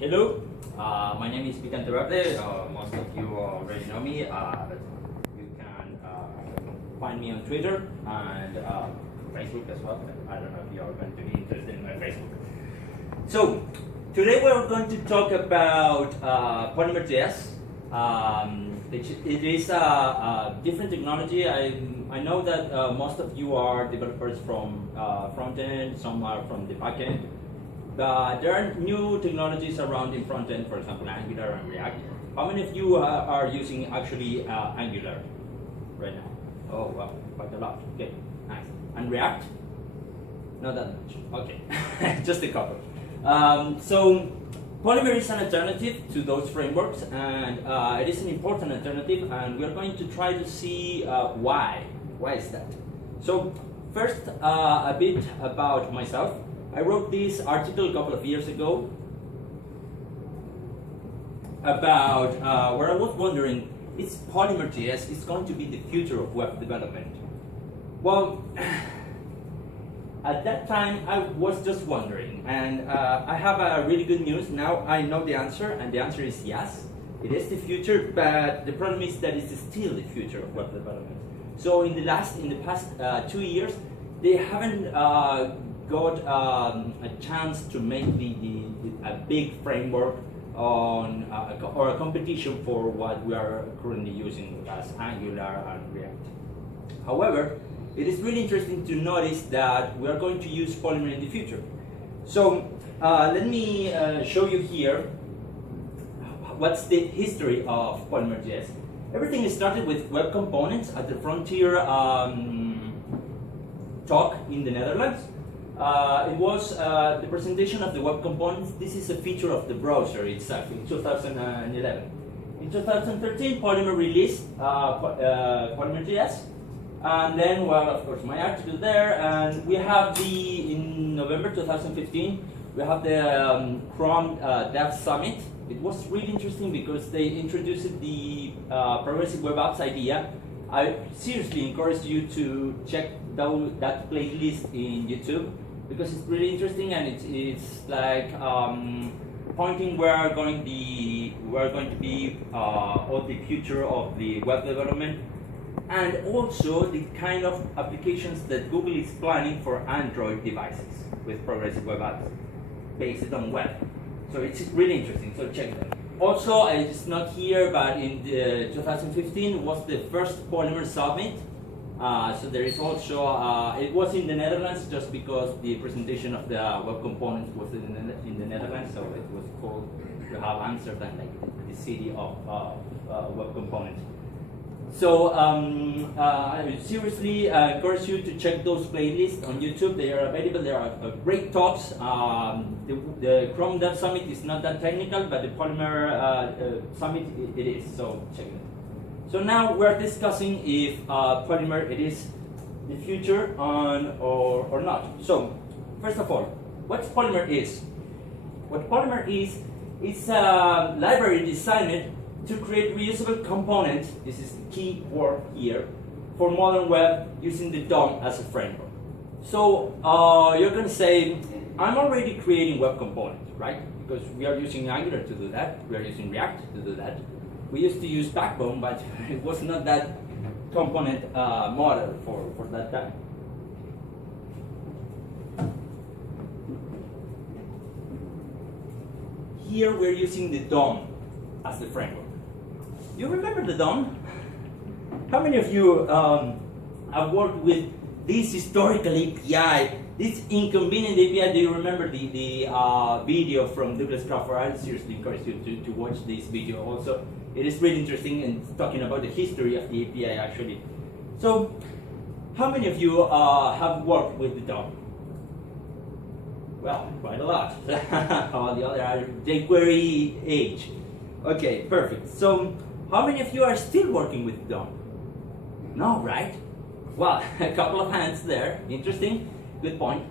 Hello, my name is Toptal. Most of you already know me. But you can find me on Twitter and Facebook as well. I don't know if you are going to be interested in my Facebook. So today we're going to talk about Polymer.js. It is a different technology. I know that most of you are developers from front end, some are from the back end. There are new technologies around in front end, for example, Angular and React. How many of you are using actually Angular right now? Oh, wow, quite a lot. Okay, nice. And React? Not that much. Okay, just a couple. So Polymer is an alternative to those frameworks, and it is an important alternative, and we're going to try to see why. Why is that? So first, a bit about myself. I wrote this article a couple of years ago about where I was wondering, is Polymer.js is going to be the future of web development? Well, at that time I was just wondering, and I have a really good news. Now I know the answer, and the answer is yes, it is the future, but the problem is that it's still the future of web development. So in the past 2 years, they haven't got a chance to make a big framework on or a competition for what we are currently using as Angular and React. However, it is really interesting to notice that we are going to use Polymer in the future. So let me show you here what's the history of Polymer.js. Everything started with web components at the Frontier talk in the Netherlands. It was the presentation of the web components. This is a feature of the browser itself in 2011. In 2013, Polymer released Polymer.js. And then, well, of course, my article there. And we have in November 2015, we have the Chrome Dev Summit. It was really interesting because they introduced the progressive web apps idea. I seriously encourage you to check that playlist in YouTube, because it's really interesting, and it's like pointing where are going to be all the future of the web development, and also the kind of applications that Google is planning for Android devices with progressive web apps based on web. So it's really interesting. So check that. Also, it's not here, but in 2015 was the first Polymer Summit. So there is also, it was in the Netherlands just because the presentation of the web components was in the Netherlands, so it was called to have Amsterdam, like the city of web components. So I seriously encourage you to check those playlists on YouTube. They are available. There are great talks. The Chrome Dev Summit is not that technical, but the Polymer Summit it is. So check it. So now we're discussing if Polymer it is the future or not. So first of all, what Polymer is? What Polymer is, it's a library designed to create reusable components. This is the key word here for modern web using the DOM as a framework. So you're going to say, I'm already creating web components, right? Because we are using Angular to do that. We are using React to do that. We used to use Backbone, but it was not that component model for that time. Here we're using the DOM as the framework. You remember the DOM? How many of you have worked with this historical API, this inconvenient API? Do you remember the video from Douglas Crawford? I seriously encourage you to watch this video also. It is really interesting and talking about the history of the API actually. So, how many of you have worked with the DOM? Well, quite a lot. All the other are jQuery age. Okay, perfect. So, how many of you are still working with DOM? No, right? Well, a couple of hands there. Interesting. Good point.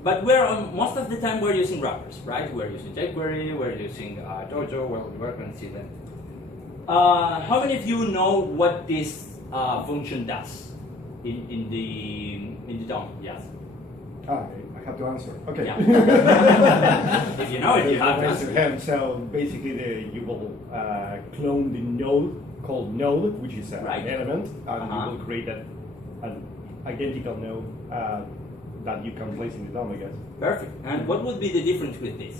But most of the time we're using wrappers, right? We're using jQuery, we're using Jojo, we're going to see that. How many of you know what this function does in the DOM? Yes. I I have to answer. Okay. Yeah. If you know it, you have to answer. So basically, you will clone the node called node, which is an element, and you will create an identical node that you can place in the DOM, I guess. Perfect. And what would be the difference with this?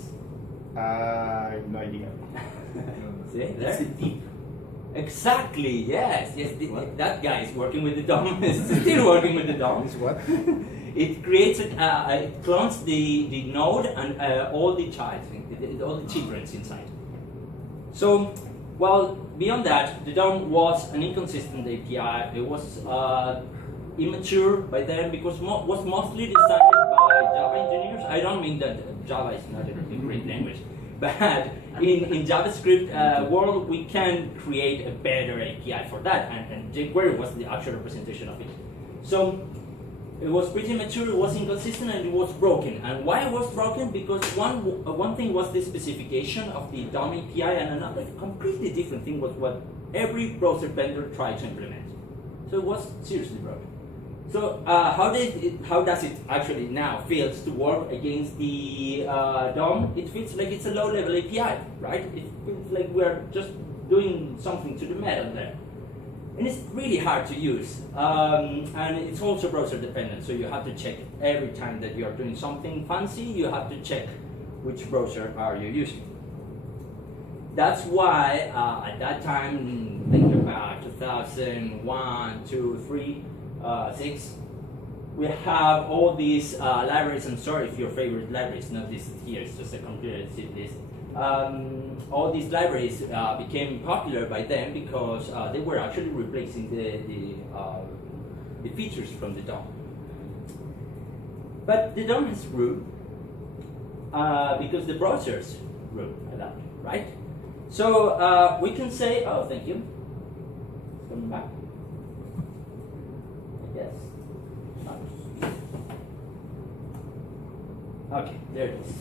No idea. See, that's deep. Exactly. Yes. That guy is working with the DOM. Is still working with the DOM. Is what? It creates it clones the node and all the children inside. So, well, beyond that, the DOM was an inconsistent API. It was immature by then because was mostly designed by Java engineers. I don't mean that Java is not a great language, but in JavaScript world, we can create a better API for that, and jQuery was the actual representation of it. So it was pretty mature, it was inconsistent, and it was broken. And why it was broken? Because one thing was the specification of the DOM API, and another completely different thing was what every browser vendor tried to implement. So it was seriously broken. So how does it actually now feels to work against the DOM? It feels like it's a low-level API, right? It feels like we're just doing something to the metal there. And it's really hard to use. And it's also browser dependent, so you have to check every time that you are doing something fancy, you have to check which browser are you using. That's why at that time, think about 2001, 2, 3, 6, we have all these libraries. I'm sorry if your favorite library is not listed here, it's just a computer list. All these libraries became popular by then because they were actually replacing the features from the DOM. But the DOM has grew because the browsers grew a lot, right? So we can say, oh, thank you. It's coming back. Yes. Okay, there it is.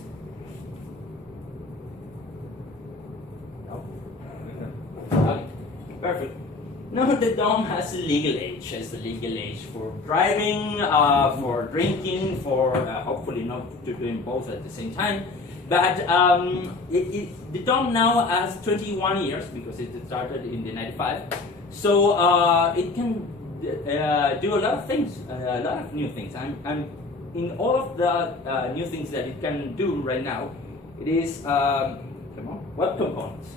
No? Okay, perfect. Now the DOM has a legal age. Has a legal age for driving, for drinking, for hopefully not to doing both at the same time. But the DOM now has 21 years because it started in the 95. So it can do a lot of things, a lot of new things. And in all of the new things that it can do right now, it is web components.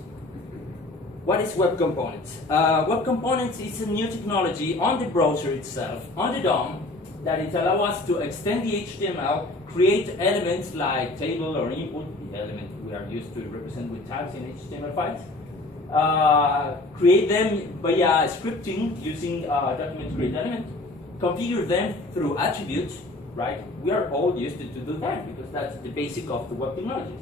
What is web components? Web components is a new technology on the browser itself, on the DOM, that it allows us to extend the HTML, create elements like table or input, the element we are used to represent with tags in HTML files, create them via scripting using document create element, configure them through attributes, right? We are all used to do that because that's the basic of the web technologies.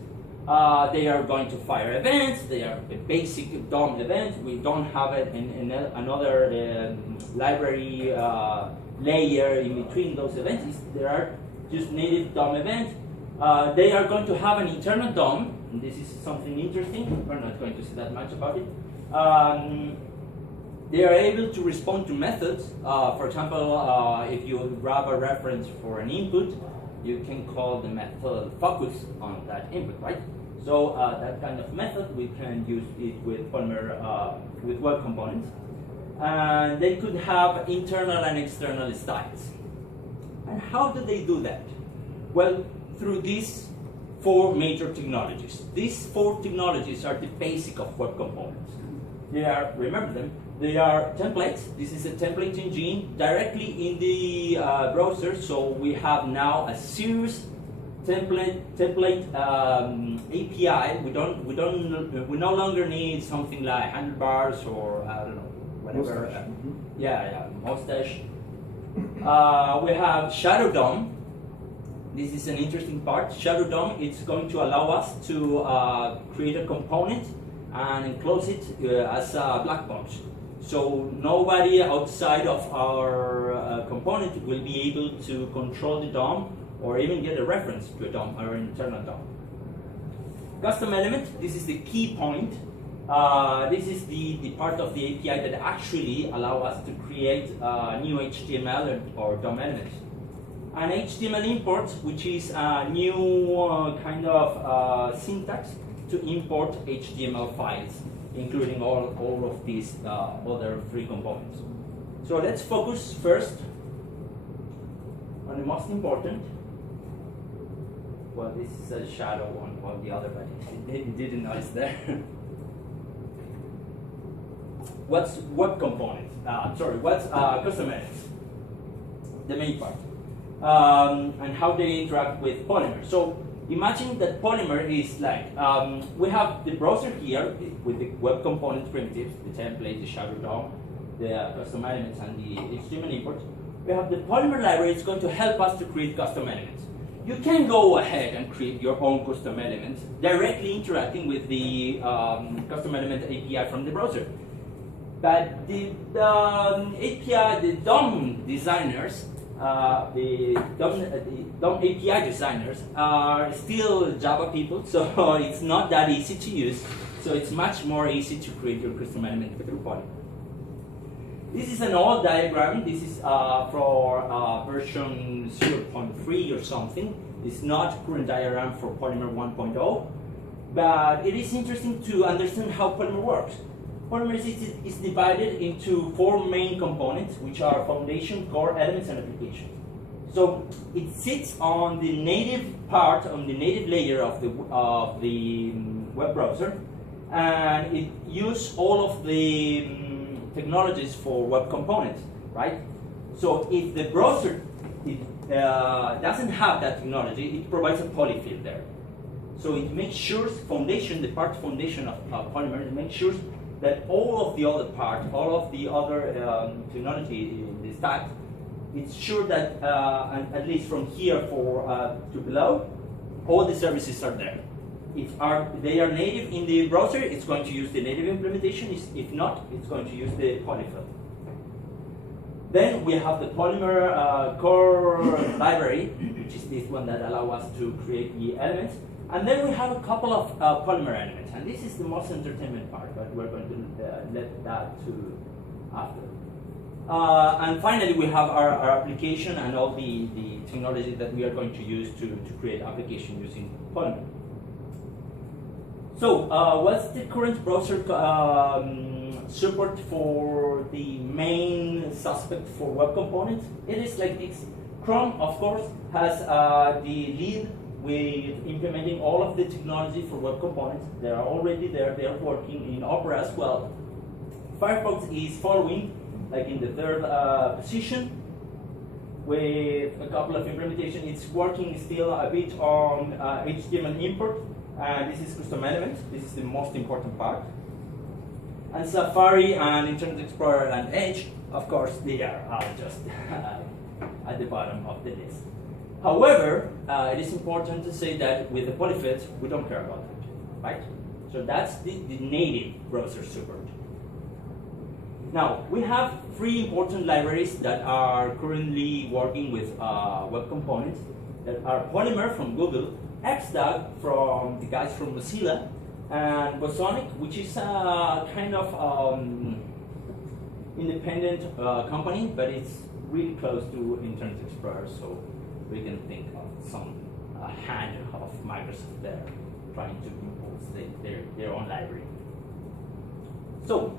They are going to fire events, they are a basic DOM event. We don't have it in another library layer in between those events. There are just native DOM events. They are going to have an internal DOM, and this is something interesting. We're not going to say that much about it. They are able to respond to methods. For example, if you grab a reference for an input, you can call the method focus on that input, right? So that kind of method, we can use it with Polymer, with web components. And they could have internal and external styles. And how do they do that? Well, through these 4 major technologies. These 4 technologies are the basic of web components. They are, remember them, they are templates. This is a template engine directly in the browser. So we have now a serious template API. We no longer need something like handlebars or I don't know, whatever. Mustache. We have Shadow DOM. This is an interesting part. Shadow DOM is going to allow us to create a component and enclose it as a black box. So nobody outside of our component will be able to control the DOM or even get a reference to a DOM or an internal DOM. Custom element, this is the key point. This is the part of the API that actually allow us to create new HTML or DOM elements. and HTML import, which is a new kind of syntax to import HTML files, including all of these other three components. So let's focus first on the most important. Well, this is a shadow on the other, but it didn't notice there. What's web components? What's custom elements? The main part. And how they interact with Polymer. So imagine that Polymer is like, we have the browser here with the web component primitives, the template, the shadow DOM, the custom elements, and the HTML import. We have the Polymer library. It's going to help us to create custom elements. You can go ahead and create your own custom elements directly interacting with the custom element API from the browser. But the API, the DOM designers, the DOM API designers are still Java people, so it's not that easy to use. So it's much more easy to create your custom element through Polymer. This is an old diagram. This is for version 0.3 or something. It's not current diagram for Polymer 1.0, but it is interesting to understand how Polymer works. Polymer is divided into four main components, which are foundation, core, elements, and application. So it sits on the native part, on the native layer of the web browser, and it uses all of the technologies for web components, right? So if the browser doesn't have that technology, it provides a polyfill there. So it makes sure foundation, the part foundation of Polymer, it makes sure that all of the other part, all of the other technology in the stack, it's sure that at least from here to below, all the services are there. If they are native in the browser, it's going to use the native implementation. If not, it's going to use the polyfill. Then we have the Polymer core library, which is this one that allows us to create the elements. And then we have a couple of Polymer elements, and this is the most entertainment part, but we're going to let that to after. And finally, we have our application and all the technology that we are going to use to create application using Polymer. So, what's the current browser support for the main suspect for web components? It is like this. Chrome, of course, has the lead with implementing all of the technology for web components. They are already there, they are working in Opera as well. Firefox is following, like in the third position, with a couple of implementations. It's working still a bit on HTML import, and this is custom elements. This is the most important part. And Safari and Internet Explorer and Edge, of course, they are just at the bottom of the list. However, it is important to say that with the polyfills, we don't care about that, right? So that's the native browser support. Now, we have three important libraries that are currently working with web components that are Polymer from Google, Xdag from the guys from Mozilla, and Bosonic, which is a kind of independent company, but it's really close to Internet Explorer, so we can think of some hand of Microsoft there trying to impose their own library. So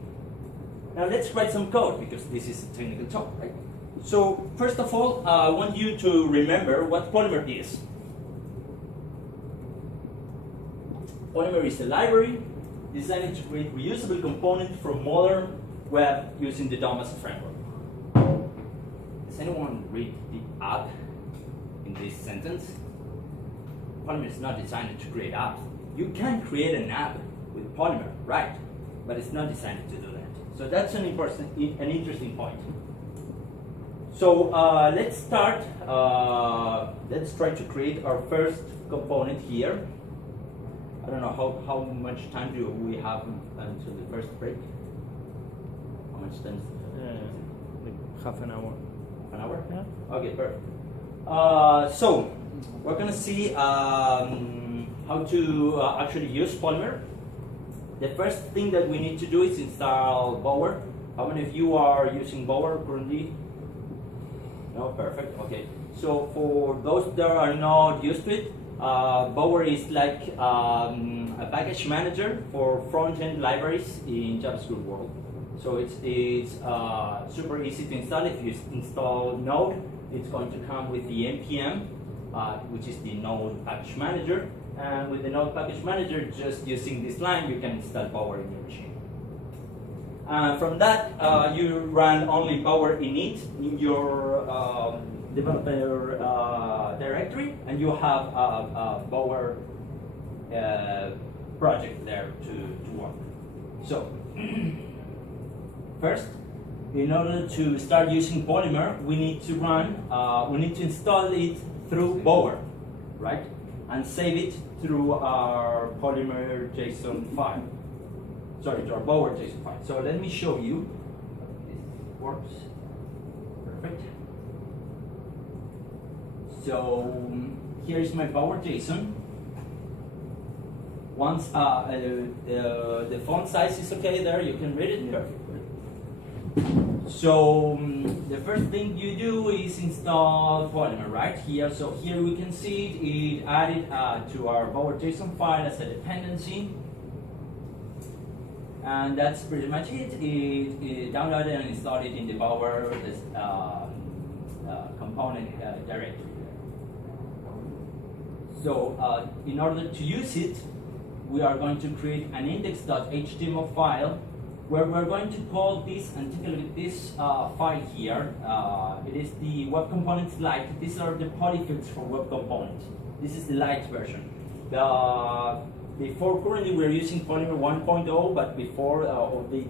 now let's write some code, because this is a technical talk, right? So first of all, I want you to remember what Polymer is. Polymer is a library designed to create reusable components from modern web using the DOM as a framework. Does anyone read the app in this sentence? Polymer is not designed to create apps. You can create an app with Polymer, right? But it's not designed to do that. So that's an interesting point. So let's start. Let's try to create our first component here. I don't know how much time do we have until the first break? How much time? Like half an hour. An hour? Yeah. Okay, perfect. So we're gonna see how to actually use Polymer. The first thing that we need to do is install Bower. How many of you are using Bower currently? No, perfect. Okay. So for those that are not used to it, Bower is like a package manager for front-end libraries in JavaScript world. So it's super easy to install. If you install Node, it's going to come with the npm, which is the Node package manager. And with the Node package manager, just using this line, you can install Bower in your machine. From that, you run only Bower init in your developer directory, and you have a Bower project there to work. So, first, in order to start using Polymer, we need to install it through Bower, right? And save it through our Polymer.js file. Sorry, to our Bower.js file. So let me show you how this works. Perfect. So here is my Bower.js. Once the font size is okay there, you can read it perfectly. So the first thing you do is install Polymer right here. So here we can see it added to our Bower.js file as a dependency. And that's pretty much it. It downloaded and installed it in the Bower component directory. So in order to use it, we are going to create an index.html file where we're going to call this, and take a look at this file here. It is the web components light. These are the polyfills for web components. This is the light version. Before, currently we're using Polymer 1.0, but before all the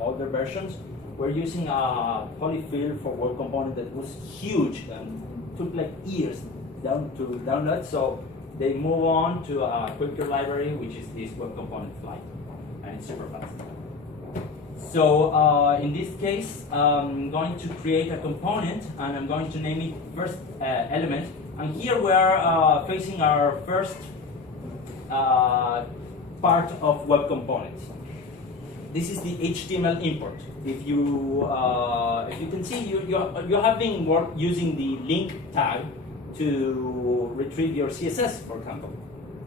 older versions, we're using a polyfill for web component that was huge and took like years to download. So they move on to a quicker library, which is this web component light, and it's super fast. So in this case, I'm going to create a component, and I'm going to name it first element. And here we are facing our first part of web components. This is the HTML import. If you can see, you have been using the link tag to retrieve your CSS, for example.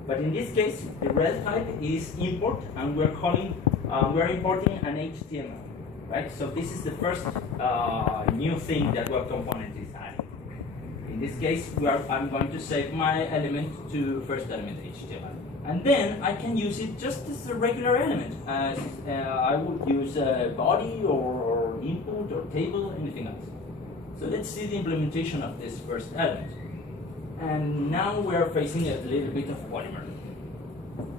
But in this case, the rel type is import, and we're importing an HTML, right? So this is the first new thing that web component is adding. In this case, I'm going to save my element to first element HTML. And then I can use it just as a regular element, as I would use a body or input or table, anything else. So let's see the implementation of this first element. And now we are facing a little bit of Polymer.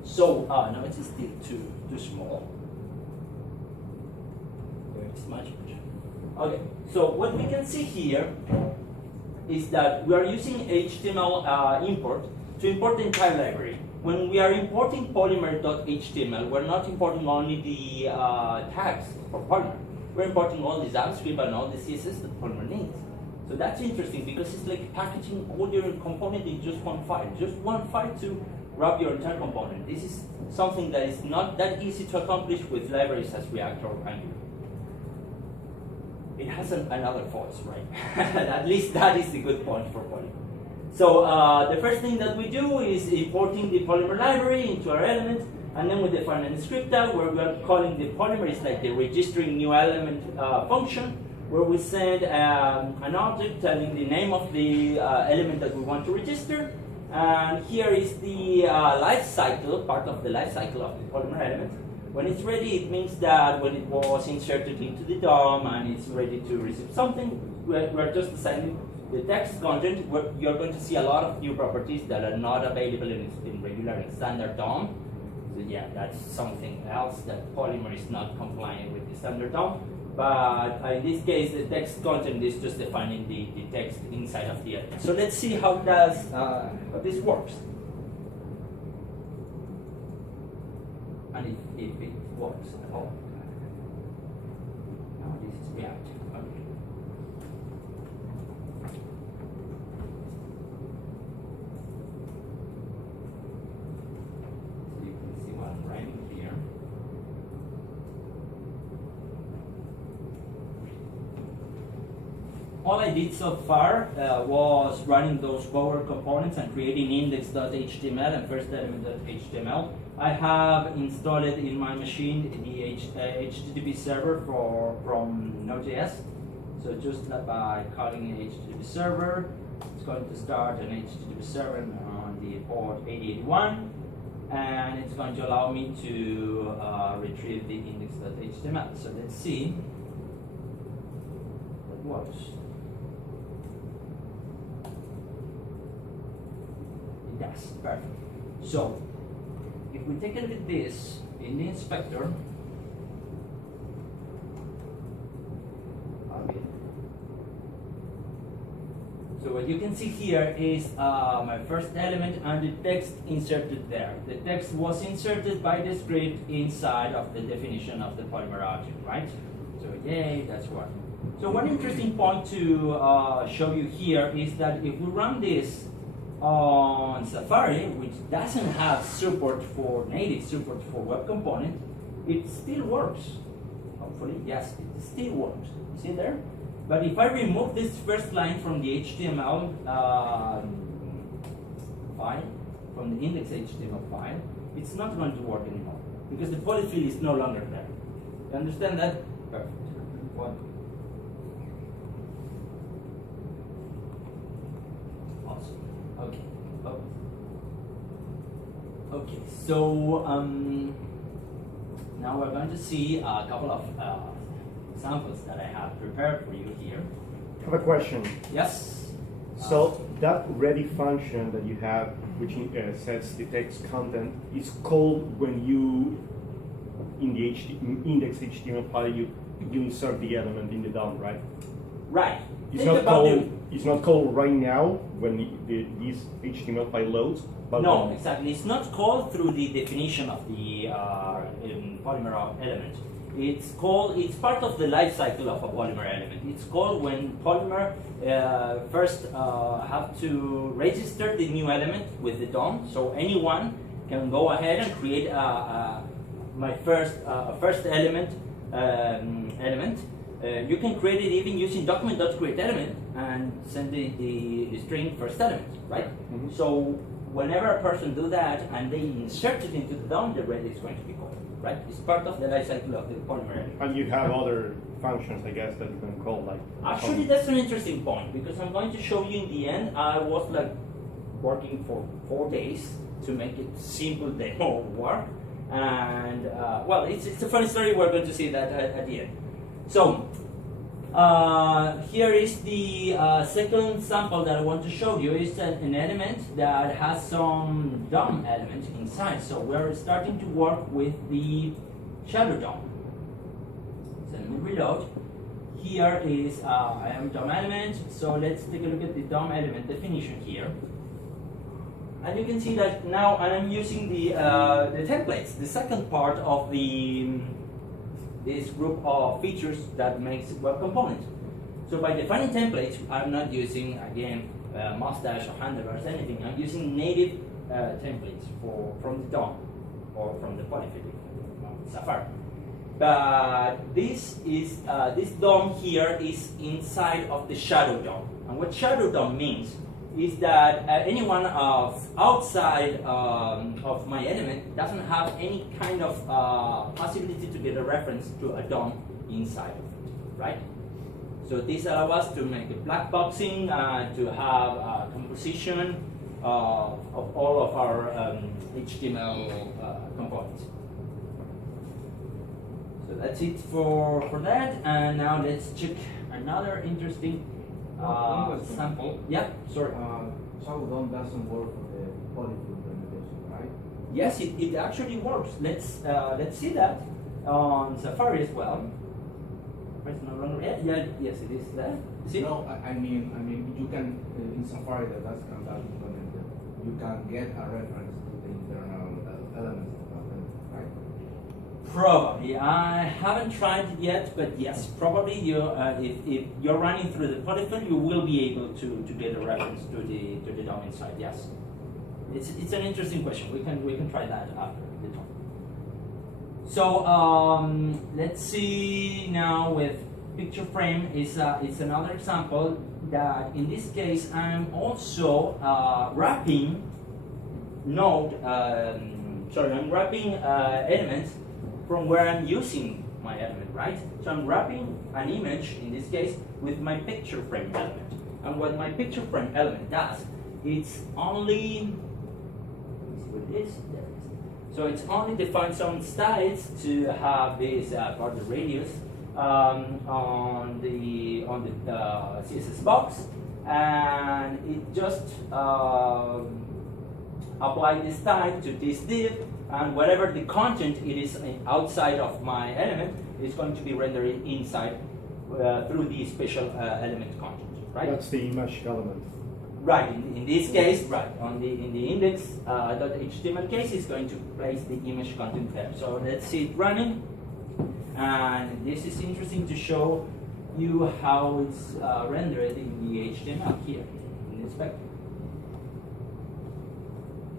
So, no, it's still too small. It's much better. Okay, so what we can see here is that we are using HTML import to import the entire library. When we are importing Polymer.html, we're not importing only the tags for Polymer. We're importing all the JavaScript and all the CSS that Polymer needs. So that's interesting because it's like packaging all your component in just one file. Just one file to wrap your entire component. This is something that is not that easy to accomplish with libraries as React or Angular. It has another fault, right? At least that is the good point for Polymer. So the first thing that we do is importing the Polymer library into our element, and then we define a script tag where we are calling the Polymer is like the registering new element function, where we send an object telling the name of the element that we want to register. And here is the life cycle, part of the life cycle of the Polymer element. When it's ready, it means that when it was inserted into the DOM and it's ready to receive something, we're just assigning the text content. You're going to see a lot of new properties that are not available in regular and standard DOM. So yeah, that's something else that Polymer is not compliant with the standard DOM. But in this case, the text content is just defining the text inside of the element. So let's see how this works. And if it works at all. Now this is React. Okay. So you can see what I'm writing here. all I did so far was running those Power components and creating index.html and first element.html. I have installed in my machine the HTTP server from Node.js. So just by calling an HTTP server, it's going to start an HTTP server on the port 8081, and it's going to allow me to retrieve the index.html. So let's see. That works. It does. Perfect. So if we take a look at this in the inspector, okay. So what you can see here is my first element and the text inserted there. The text was inserted by the script inside of the definition of the Polymer object, right? So yay, that's what. So one interesting point to show you here is that if we run this on Safari, which doesn't have support for native support for web component, it still works. Hopefully, yes, it still works. See there? But if I remove this first line from the HTML file, from the index.html file, it's not going to work anymore because the polyfill is no longer there. You understand that? Perfect. Awesome. Okay. Oh. Okay. So now we're going to see a couple of examples that I have prepared for you here. I have a question. Yes. So that ready function that you have, which sets the text content, is called when you, in the index.html file, you insert the element in the DOM, right? Right. It's not called right now when this HTML file loads. But no, exactly. It's not called through the definition of the Polymer element. It's part of the life cycle of a Polymer element. It's called when Polymer first have to register the new element with the DOM, so anyone can go ahead and create my first element. You can create it even using document.createElement and send the string first element, right? Mm-hmm. So whenever a person do that and they insert it into the DOM, the ready is going to be called. Right? It's part of the life cycle of the Polymer element. And you have other functions, I guess, that you can call like. Actually, that's an interesting point because I'm going to show you in the end. I was like working for 4 days to make it simple demo work, and well, it's a funny story. We're going to see that at the end. So here is the second sample that I want to show you. It's an element that has some DOM element inside. So we're starting to work with the shadow DOM. So let me reload. Here is I have a DOM element. So let's take a look at the DOM element definition here. And you can see that now I'm using the templates, the second part of this group of features that makes web component. So by defining templates, I'm not using, again, mustache or handlebars, anything. I'm using native templates from the DOM or from the polyfill, Safari. But this DOM here is inside of the shadow DOM. And what shadow DOM means is that anyone outside of my element doesn't have any kind of possibility to get a reference to a DOM inside of it, right? So this allows us to make a black boxing, to have a composition of all of our HTML components. So that's it for that, and now let's check another interesting sample. Yeah, sorry. Shadow DOM doesn't work for the polyfill implementation, right? Yes, it actually works. Let's see that on Safari as well. It's no longer yes, it is there. See? No, I mean, you can in Safari that's implemented. You can get a reference to the internal elements of that element, right? Probably. I haven't tried it yet, but yes, probably if you're running through the polyfill, you will be able to get a reference to the DOM inside. Yes, it's an interesting question. We can try that after the talk. So let's see now with picture frame is another example that in this case I'm also wrapping I'm wrapping elements from where I'm using my element, right? So I'm wrapping an image, in this case, with my picture frame element. And what my picture frame element does, it's only, let me see what it is, there it is. So it's only define some styles to have this border radius on the CSS box, and it just apply this style to this div, and whatever the content it is outside of my element is going to be rendered inside through the special element content, right? That's the image element. Right. In this case, right in the index.html case, is going to place the image content there. So let's see it running, and this is interesting to show you how it's rendered in the HTML here in this vector.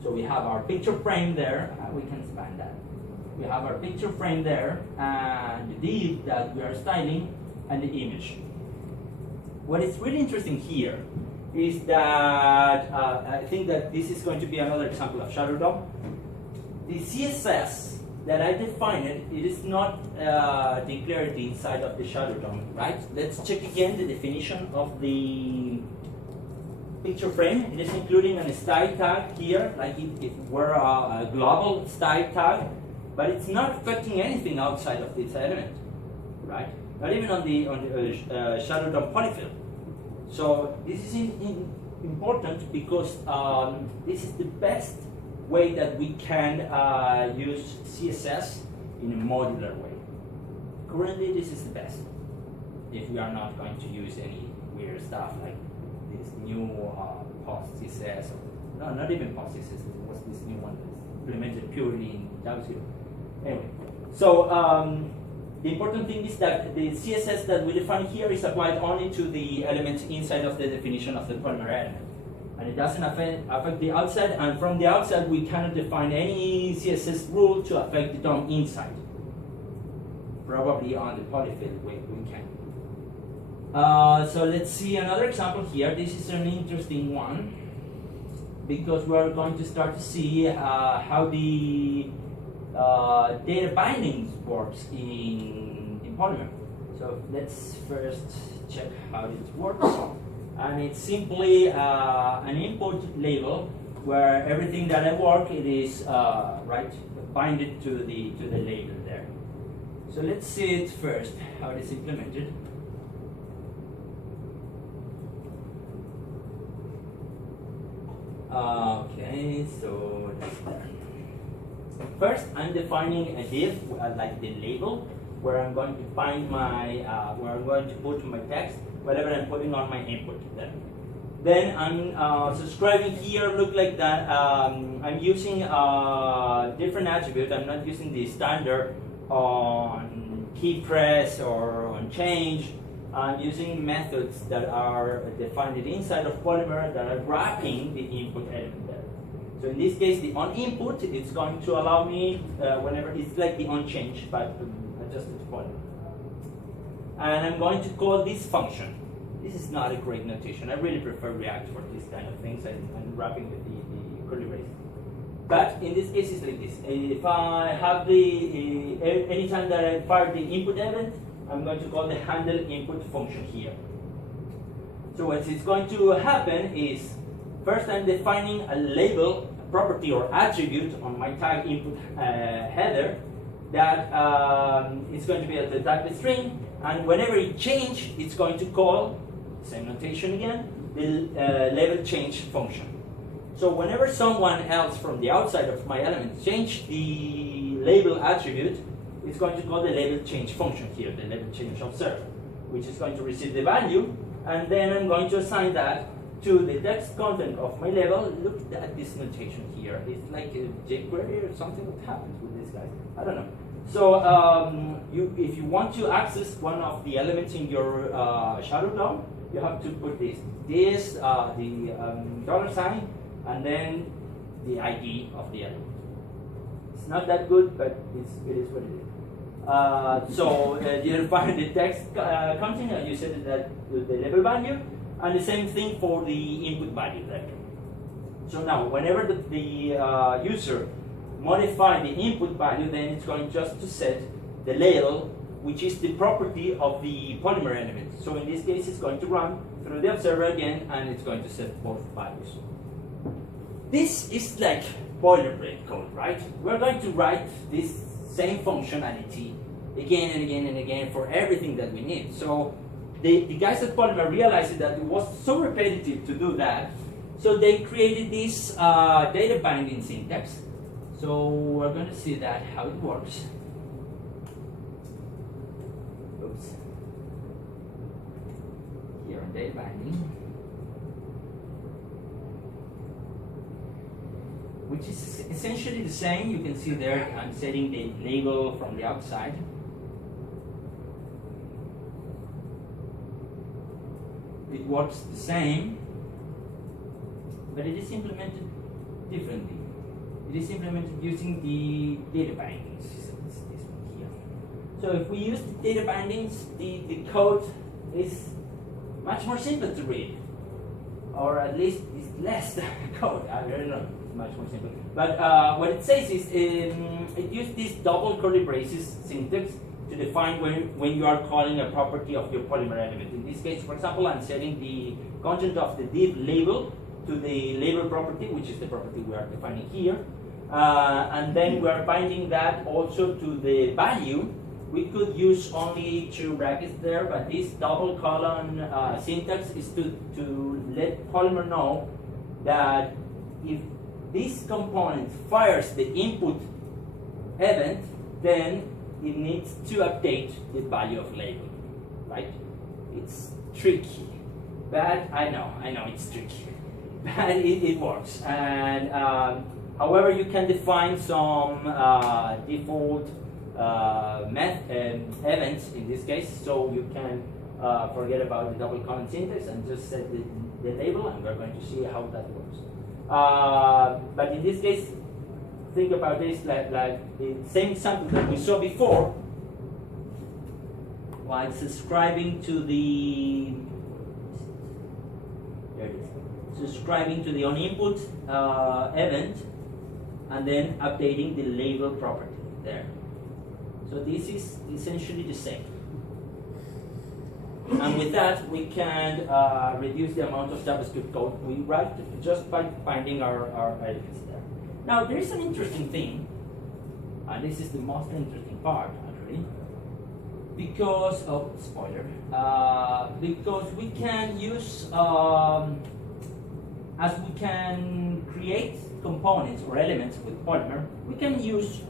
So we have our picture frame there, we can expand that. We have our picture frame there, and the div that we are styling, and the image. What is really interesting here is that, I think that this is going to be another example of shadow DOM. The CSS that I defined, it is not declared inside of the shadow DOM, right? Let's check again the definition of the picture frame. It is including a style tag here, like it were a global style tag, but it's not affecting anything outside of this element, right? Not even on the shadow DOM polyfill. So this is important because this is the best way that we can use CSS in a modular way. Currently, this is the best. If we are not going to use any weird stuff like this new post CSS, or no, not even post CSS. It was this new one that's implemented purely in JavaScript. Anyway, so the important thing is that the CSS that we define here is applied only to the elements inside of the definition of the Polymer element, and it doesn't affect the outside. And from the outside, we cannot define any CSS rule to affect the DOM inside. Probably on the polyfill we can. So let's see another example here. This is an interesting one because we're going to start to see how the data bindings works in Polymer. So let's first check how it works. And it's simply an input label where everything that I work, it is binded to the label there. So let's see it first, how it is implemented. Okay, so that's there. First, I'm defining a div like the label, where I'm going to find my, where I'm going to put my text, whatever I'm putting on my input there. Then I'm subscribing here, look like that. I'm using a different attribute. I'm not using the standard on key press or on change. I'm using methods that are defined inside of Polymer that are wrapping the input element there. So in this case, the onInput, it's going to allow me whenever it's like the onChange, but adjusted to Polymer. And I'm going to call this function. This is not a great notation. I really prefer React for these kind of things. I'm wrapping with the curly brace. But in this case, it's like this. If I have the anytime that I fire the input element, I'm going to call the handle input function here. So what is going to happen is, first I'm defining a label, a property or attribute on my tag input header that is going to be at the type string, and whenever it changes, it's going to call, same notation again, the label change function. So whenever someone else from the outside of my element change the label attribute, it's going to call the label change function here, the label change observe, which is going to receive the value, and then I'm going to assign that to the text content of my label. Look at this notation here. It's like a jQuery or something that happens with this guy. I don't know. So if you want to access one of the elements in your shadow DOM, you have to put the $, and then the ID of the element. It's not that good, but it is what it is. You define the text content, you set that to the label value, and the same thing for the input value there. So now, whenever the user modify the input value, then it's going just to set the label, which is the property of the Polymer element. So in this case, it's going to run through the observer again, and it's going to set both values. This is like boilerplate code, right? We're going to write this same functionality again and again and again for everything that we need. So the guys at Polymer realized that it was so repetitive to do that, so they created this data binding syntax. So we're going to see that how it works. Oops. Here on data binding, which is essentially the same. You can see there I'm setting the label from the outside. It works the same, but it is implemented differently. It is implemented using the data bindings. This one here. So if we use the data bindings, the code is much more simple to read, or at least it's less code. I don't know, it's much more simple. But what it says is it uses this double curly braces syntax to define when you are calling a property of your Polymer element. In this case, for example, I'm setting the content of the div label to the label property, which is the property we are defining here. And then we are binding that also to the value. We could use only 2 brackets there, but this double colon syntax is to let Polymer know that if this component fires the input event, then it needs to update the value of label, right? It's tricky, but I know it's tricky, but it works. And however, you can define some default events in this case, so you can forget about the double colon syntax and just set the label, and we're going to see how that works. But in this case, think about this like the same example that we saw before. While subscribing to the subscribing to the onInput event, and then updating the label property there. So this is essentially the same. And with that, we can reduce the amount of JavaScript code we write just by binding our elements there. Now, there is an interesting thing, and this is the most interesting part, actually, because of, spoiler, because we can use, as we can create components or elements with Polymer, we can use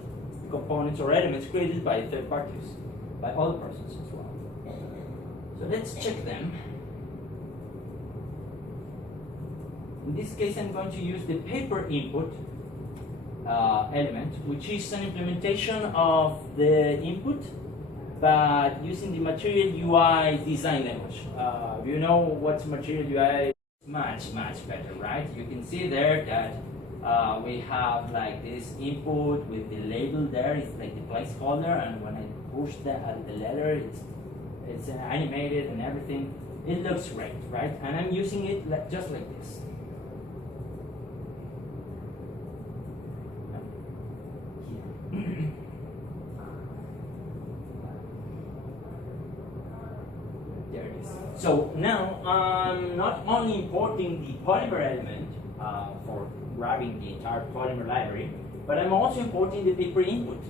components or elements created by third parties, by other persons as well. So let's check them. In this case, I'm going to use the paper input element, which is an implementation of the input, but using the Material UI design language. You know what's Material UI? Much better, right? You can see there that we have like this input with the label there. It's like the placeholder, and when I push the letter, it's animated and everything. It looks great, right? And I'm using it just like this. There it is. So now I'm not only importing the Polymer element for grabbing the entire Polymer library, but I'm also importing the paper input.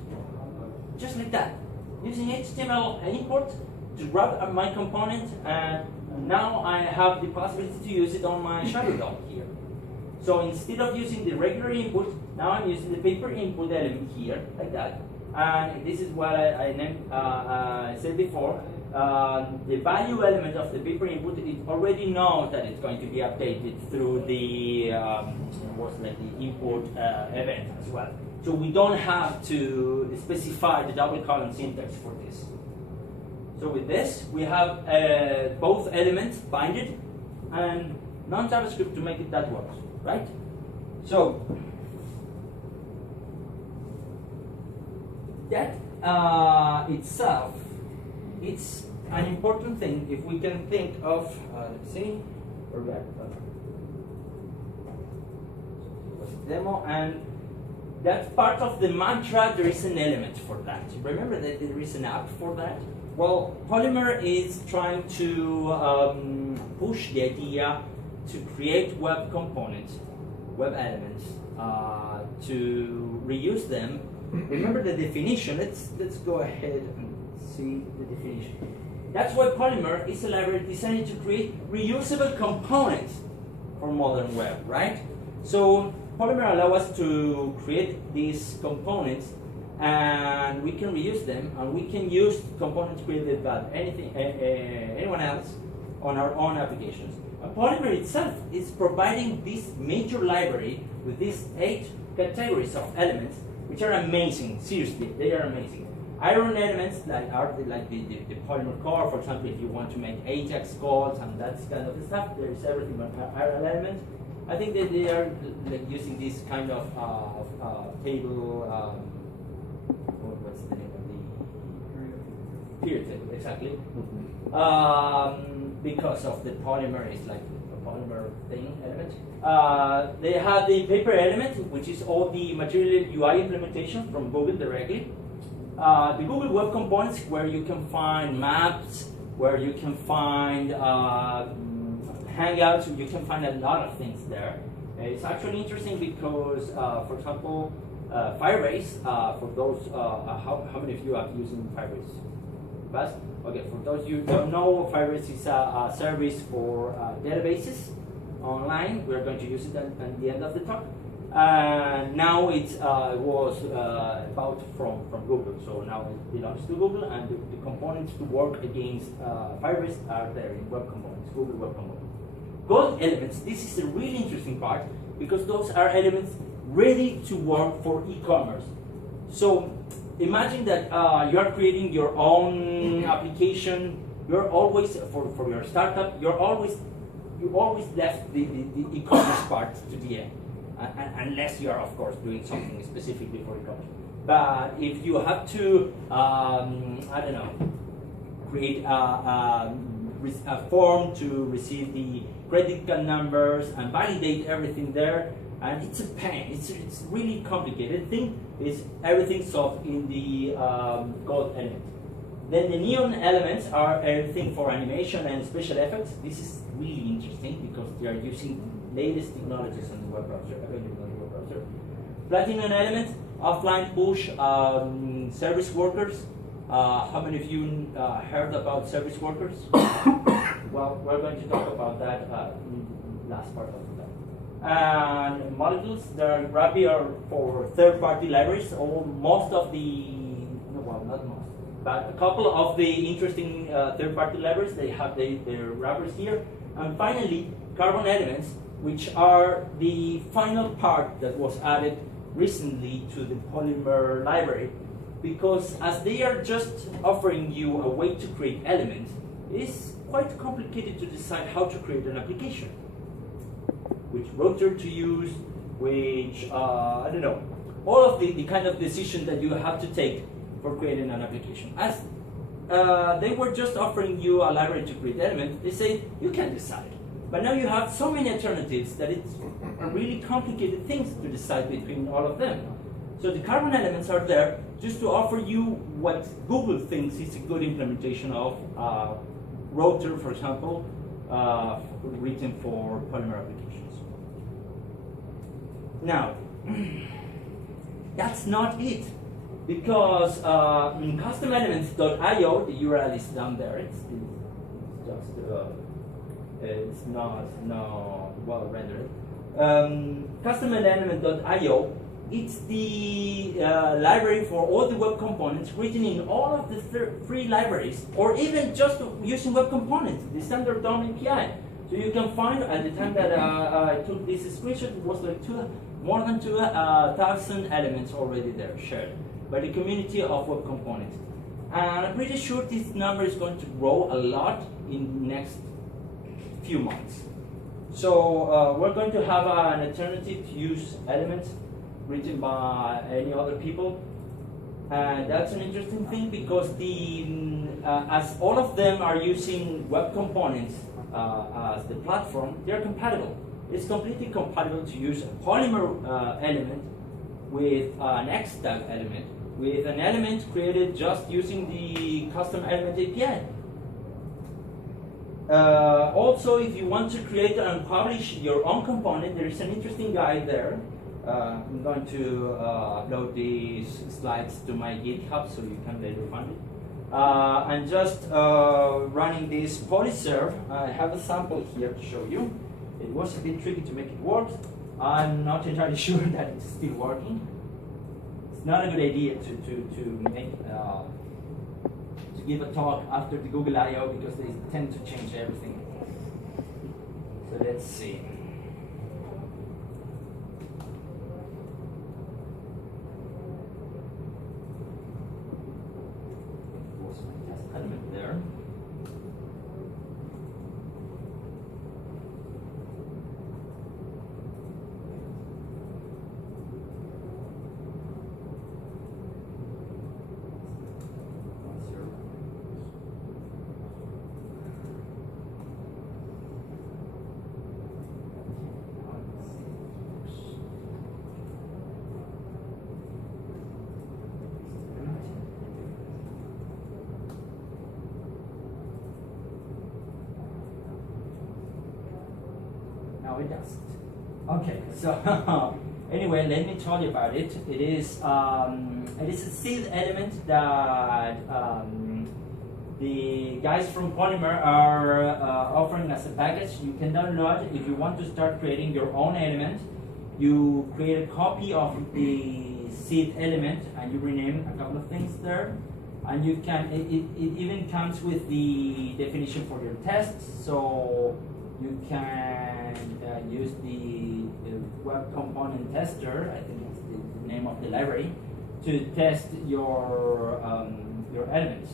Just like that. Using HTML import to grab my component, and now I have the possibility to use it on my shadow DOM here. So instead of using the regular input, now I'm using the paper input element here, like that. And this is what I said before. The value element of the paper input, it already knows that it's going to be updated through the what's like the import event as well. So we don't have to specify the double colon syntax for this. So with this, we have both elements binded and non-JavaScript to make it that works, right? So that itself, it's an important thing if we can think of, let's see, where we are. Demo, and that's part of the mantra. There is an element for that. Remember that there is an app for that. Well, Polymer is trying to push the idea to create web components, web elements, to reuse them. Remember the definition. Let's go ahead and see the definition. That's why Polymer is a library designed to create reusable components for modern web, right? So Polymer allows us to create these components, and we can reuse them, and we can use components created by anyone else on our own applications. And Polymer itself is providing this major library with these 8 categories of elements, which are amazing. Seriously, they are amazing. Iron elements like the Polymer core, for example, if you want to make Ajax codes and that kind of stuff, there is everything on iron elements. I think that they are like using this kind of table. What's the name of the period table? Exactly. Because of the Polymer, it's like a Polymer thing element. They have the paper element, which is all the material UI implementation from Google directly. The Google Web Components, where you can find maps, where you can find Hangouts, you can find a lot of things there. It's actually interesting because, for example, Firebase, for those, how many of you are using Firebase? Fast? Okay, for those you don't know, Firebase is a service for databases online. We're going to use it at the end of the talk. Now it was bought from Google, so now it belongs to Google, and the components to work against Firebase are there in Web Components, Google Web Components. Gold elements, this is a really interesting part, because those are elements ready to work for e-commerce. So imagine that you are creating your own application. You're always, for your startup, you always left the e-commerce part to the end. Unless you are, of course, doing something specifically for e-commerce. But if you have to, I don't know, create a form to receive the credit card numbers and validate everything there, and it's a pain. It's really complicated. Thing is everything solved in the gold element. Then the neon elements are everything for animation and special effects. This is really interesting because they are using latest technologies on the web browser, available on the web browser. Platinum elements, offline push, service workers. How many of you heard about service workers? Well, we're going to talk about that in the last part of the talk. And molecules, they're Graphy for third-party libraries. Most of the, well, not most, but a couple of the interesting third-party libraries, they have their wrappers here. And finally, carbon elements, which are the final part that was added recently to the Polymer library, because as they are just offering you a way to create elements, it's quite complicated to decide how to create an application. Which router to use, which, I don't know, all of the kind of decision that you have to take for creating an application. As they were just offering you a library to create elements, they say you can decide. But now you have so many alternatives that it's a really complicated things to decide between all of them. So the carbon elements are there just to offer you what Google thinks is a good implementation of router, for example, written for Polymer applications. Now, that's not it, because in customelements.io, the URL is down there. It's just it's not well rendered. Customelement.io, it's the library for all the web components written in all of the free libraries, or even just using web components, the standard DOM API. So you can find, at the time that I took this screenshot, it was like more than 2,000 elements already there shared by the community of web components. And I'm pretty sure this number is going to grow a lot in the next few months. So we're going to have an alternative to use elements written by any other people. And that's an interesting thing because as all of them are using web components as the platform, they're compatible. It's completely compatible to use a Polymer element with an Xtag element, with an element created just using the custom element API. Also, if you want to create and publish your own component, there is an interesting guide there. I'm going to upload these slides to my GitHub so you can later find it. And just running this polyserve, I have a sample here to show you. It was a bit tricky to make it work. I'm not entirely sure that it's still working. It's not a good idea to make to give a talk after the Google I/O because they tend to change everything. So let's see. Was my test element there? No, it doesn't. Okay, so anyway, let me tell you about it. It is a seed element that the guys from Polymer are offering as a package. You can download if you want to start creating your own element. You create a copy of the seed element and you rename a couple of things there. And you can, it even comes with the definition for your tests, so you can use the web component tester, I think it's the name of the library, to test your elements.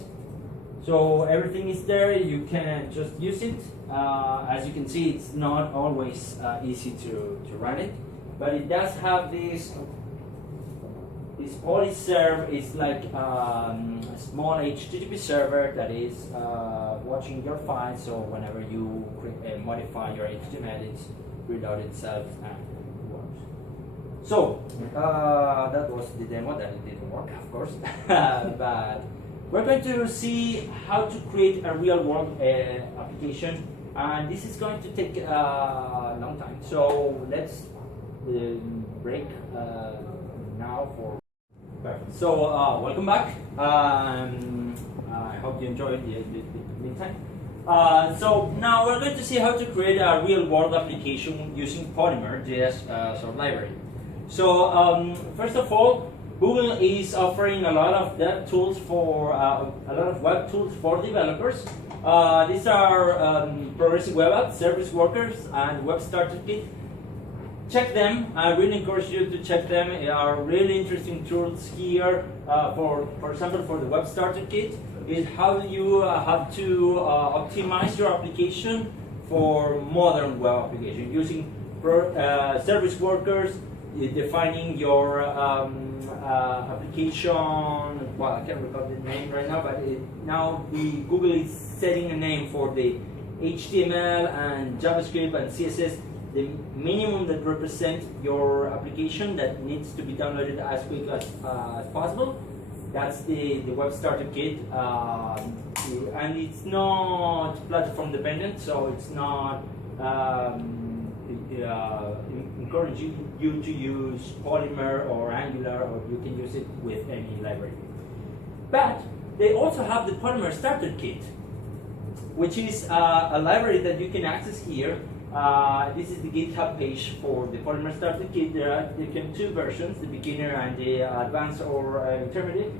So everything is there, you can just use it. As you can see, it's not always easy to run it, but it does have this polyserve. Is like a small HTTP server that is watching your file, so whenever you modify your HTML, it's reload itself and it works. So that was the demo. That it didn't work, of course, but we're going to see how to create a real-world application, and this is going to take a long time. So let's break now for. Perfect. So welcome back. I hope you enjoyed the meantime. So now we're going to see how to create a real-world application using Polymer.js sort of library. So first of all, Google is offering a lot of dev tools for a lot of web tools for developers. These are Progressive Web Apps, Service Workers, and Web Starter Kit. Check them. I really encourage you to check them. They are really interesting tools here. For example, for the Web Starter Kit, is how you have to optimize your application for modern web application using service workers, defining your application. Well, I can't recall the name right now, but now Google is setting a name for the HTML and JavaScript and CSS. The minimum that represents your application that needs to be downloaded as quick as possible. That's the Web Starter Kit, and it's not platform dependent, so it's not encouraging you to use Polymer or Angular, or you can use it with any library. But they also have the Polymer Starter Kit, which is a library that you can access here. This is the GitHub page for the Polymer Starter Kit. There can two versions, the beginner and the advanced or intermediate.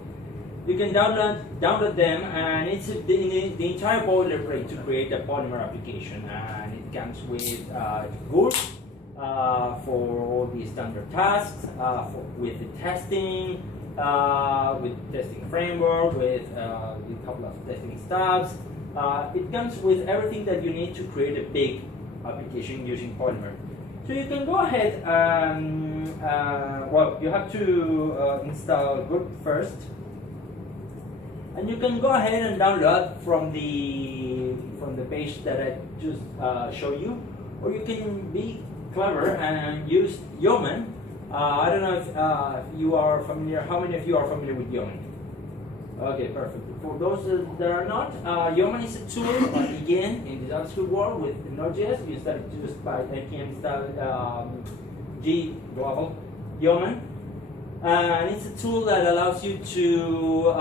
You can download them, and it's the entire boilerplate to create a Polymer application. And it comes with Gurt for all the standard tasks, with the testing, with testing framework, with a couple of testing stubs. It comes with everything that you need to create a big application using Polymer. So you can go ahead and well, you have to install Git first, and you can go ahead and download from the page that I just showed you, or you can be clever and use Yeoman. I don't know if you are familiar. How many of you are familiar with Yeoman? Okay, perfect. For those that are not, Yeoman is a tool, again, in the JavaScript world with Node.js. You start just by npm install g global Yeoman. And it's a tool that allows you to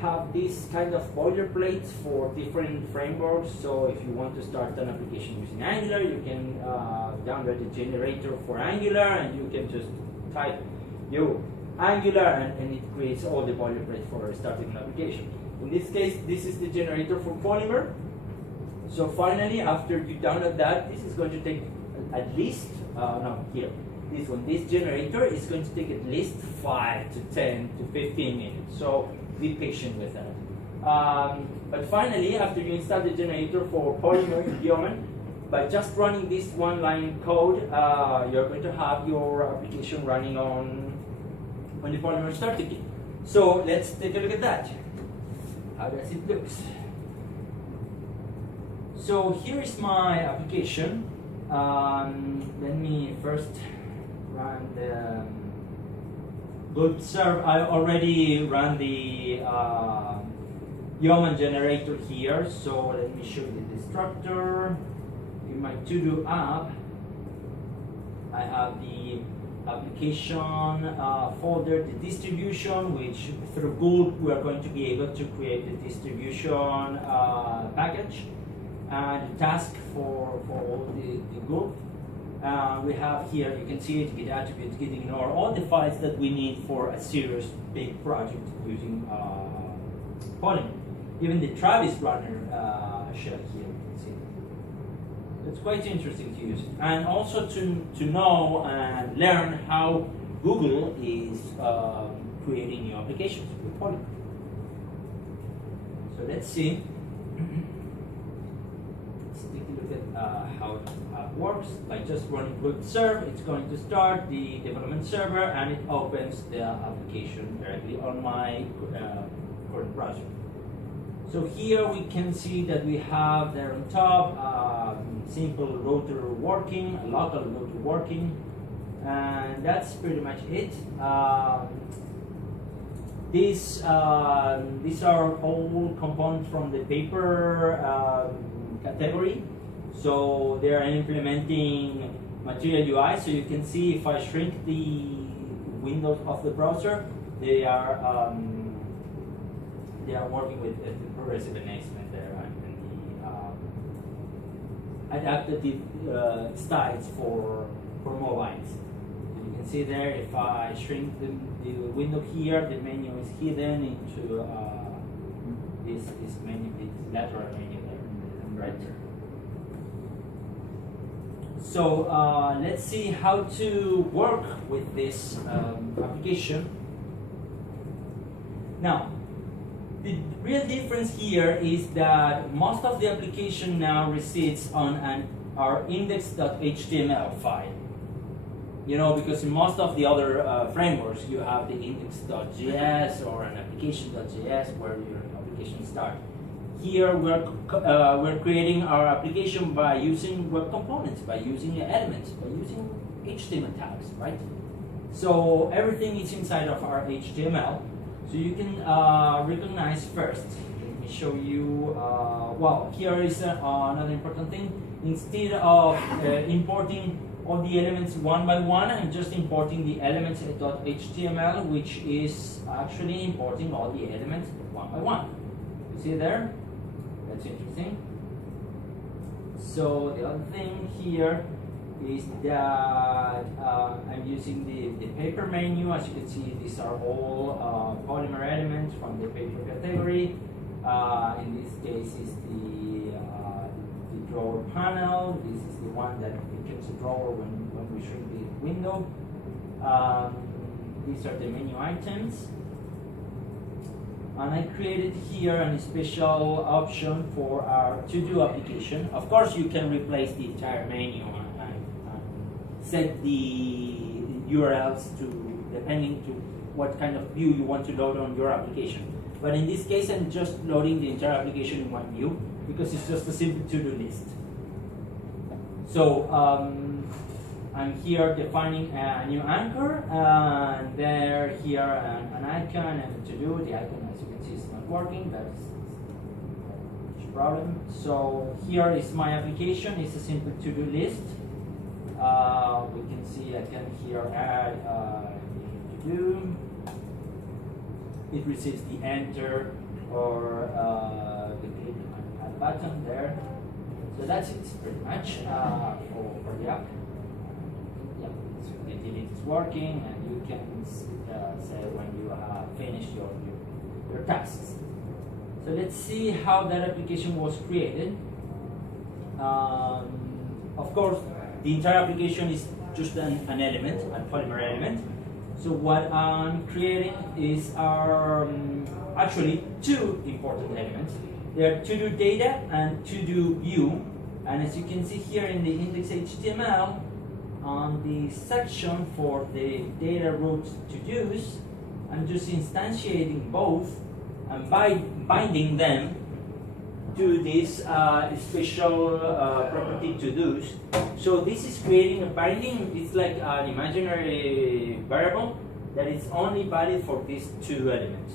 have this kind of boilerplates for different frameworks. So if you want to start an application using Angular, you can download the generator for Angular, and you can just type Angular, and it creates all the boilerplate for starting an application. In this case, this is the generator for Polymer. So finally, after you download that, this is going to take at least, this one, this generator is going to take at least 5 to 10 to 15 minutes. So be patient with that. But finally, after you install the generator for Polymer Yeoman, by just running this one line code, you're going to have your application running on the Polymer starter kit. So let's take a look at that. How does it look? So here is my application. Let me first run the Git serve. I already ran the Yeoman generator here. So let me show you the structure. In my to-do app, I have the application folder, the distribution, which through Git we are going to be able to create the distribution package and the task for all the Git. We have here, you can see it, Git attributes, Git ignore, all the files that we need for a serious big project using Polymer. Even the Travis runner shell here. It's quite interesting to use, and also to know and learn how Google is creating new applications with Polymer. So let's see. Let's take a look at how it works. By just running Git serve, it's going to start the development server, and it opens the application directly on my current project. So here we can see that we have there on top simple router working, a local router working, and that's pretty much it. These are all components from the paper category. So they are implementing Material UI. So you can see if I shrink the windows of the browser, they are working with the progressive enhancement there and the adaptive styles for mobiles. You can see there, if I shrink the window here, the menu is hidden into this menu, this lateral menu there, right there. So let's see how to work with this application. Now, the real difference here is that most of the application now resides on our index.html file. You know, because in most of the other frameworks, you have the index.js or an application.js where your application starts. Here, we're creating our application by using web components, by using elements, by using HTML tags, right? So everything is inside of our HTML. So you can recognize first. Let me show you. Well, here is another important thing. Instead of importing all the elements one by one, I'm just importing the elements.html, which is actually importing all the elements one by one. You see there? That's interesting. So the other thing here is that I'm using the paper menu. As you can see, these are all Polymer elements from the paper category. In this case is the drawer panel. This is the one that becomes a drawer when we shrink the window. These are the menu items. And I created here a special option for our to-do application. Of course, you can replace the entire menu and set the URLs to depending to what kind of view you want to load on your application. But in this case, I'm just loading the entire application in one view because it's just a simple to-do list. So I'm here defining a new anchor, and there here an icon and a to-do. The icon, as you can see, is not working. That's a problem. So here is my application. It's a simple to-do list. We can see I can here add to-do. It receives the enter or the click on add button there. So that's it pretty much for the app. Yeah, so the delete is working, and you can say when you have finished your tasks. So let's see how that application was created. Of course, the entire application is just an element, a Polymer element. So what I'm creating is actually two important elements. They are to-do data and to-do view. And as you can see here in the index.html, on the section for the data root to-dos, I'm just instantiating both and binding them to this special property to-dos. So this is creating a binding. It's like an imaginary variable that is only valid for these two elements.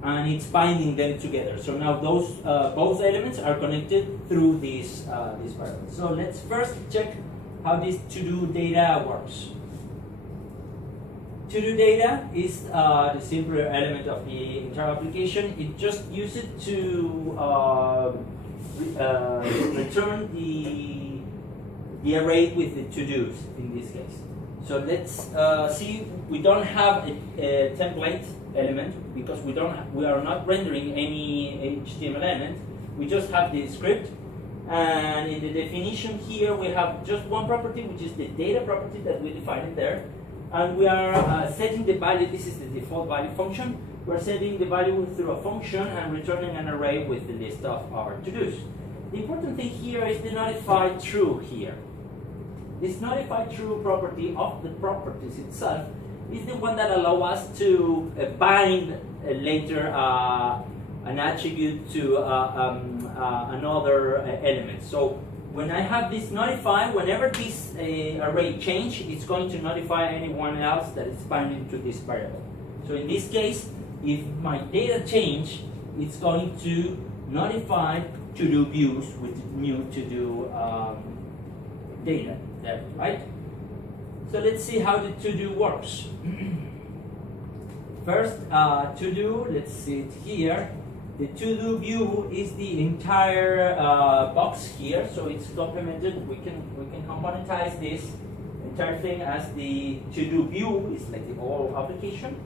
And it's binding them together. So now those both elements are connected through this variable. So let's first check how this to-do data works. To-do data is the simpler element of the entire application. It just uses it to return the array with the to-dos in this case. So let's see. We don't have a template element because we are not rendering any HTML element. We just have the script, and in the definition here we have just one property, which is the data property that we defined there, and we are setting the value. This is the default value function. We're setting the value through a function and returning an array with the list of our to-dos. The important thing here is the notify true here. This notify true property of the properties itself is the one that allows us to bind later an attribute to another element. So when I have this notify, whenever this array change, it's going to notify anyone else that is binding to this variable. So in this case, if my data change, it's going to notify to-do views with new to-do data there, right? So let's see how the to-do works. First, to-do, let's see it here. The to-do view is the entire box here, so it's complemented. We can componentize this entire thing as the to-do view. It's like the whole application,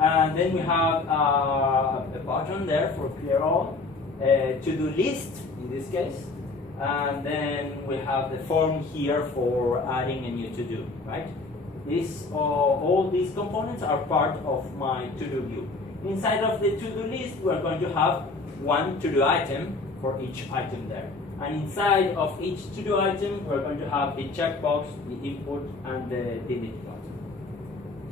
and then we have a button there for clear all, to-do list in this case. And then we have the form here for adding a new to-do, right? All these components are part of my to-do view. Inside of the to-do list, we're going to have one to-do item for each item there. And inside of each to-do item, we're going to have the checkbox, the input, and the delete button.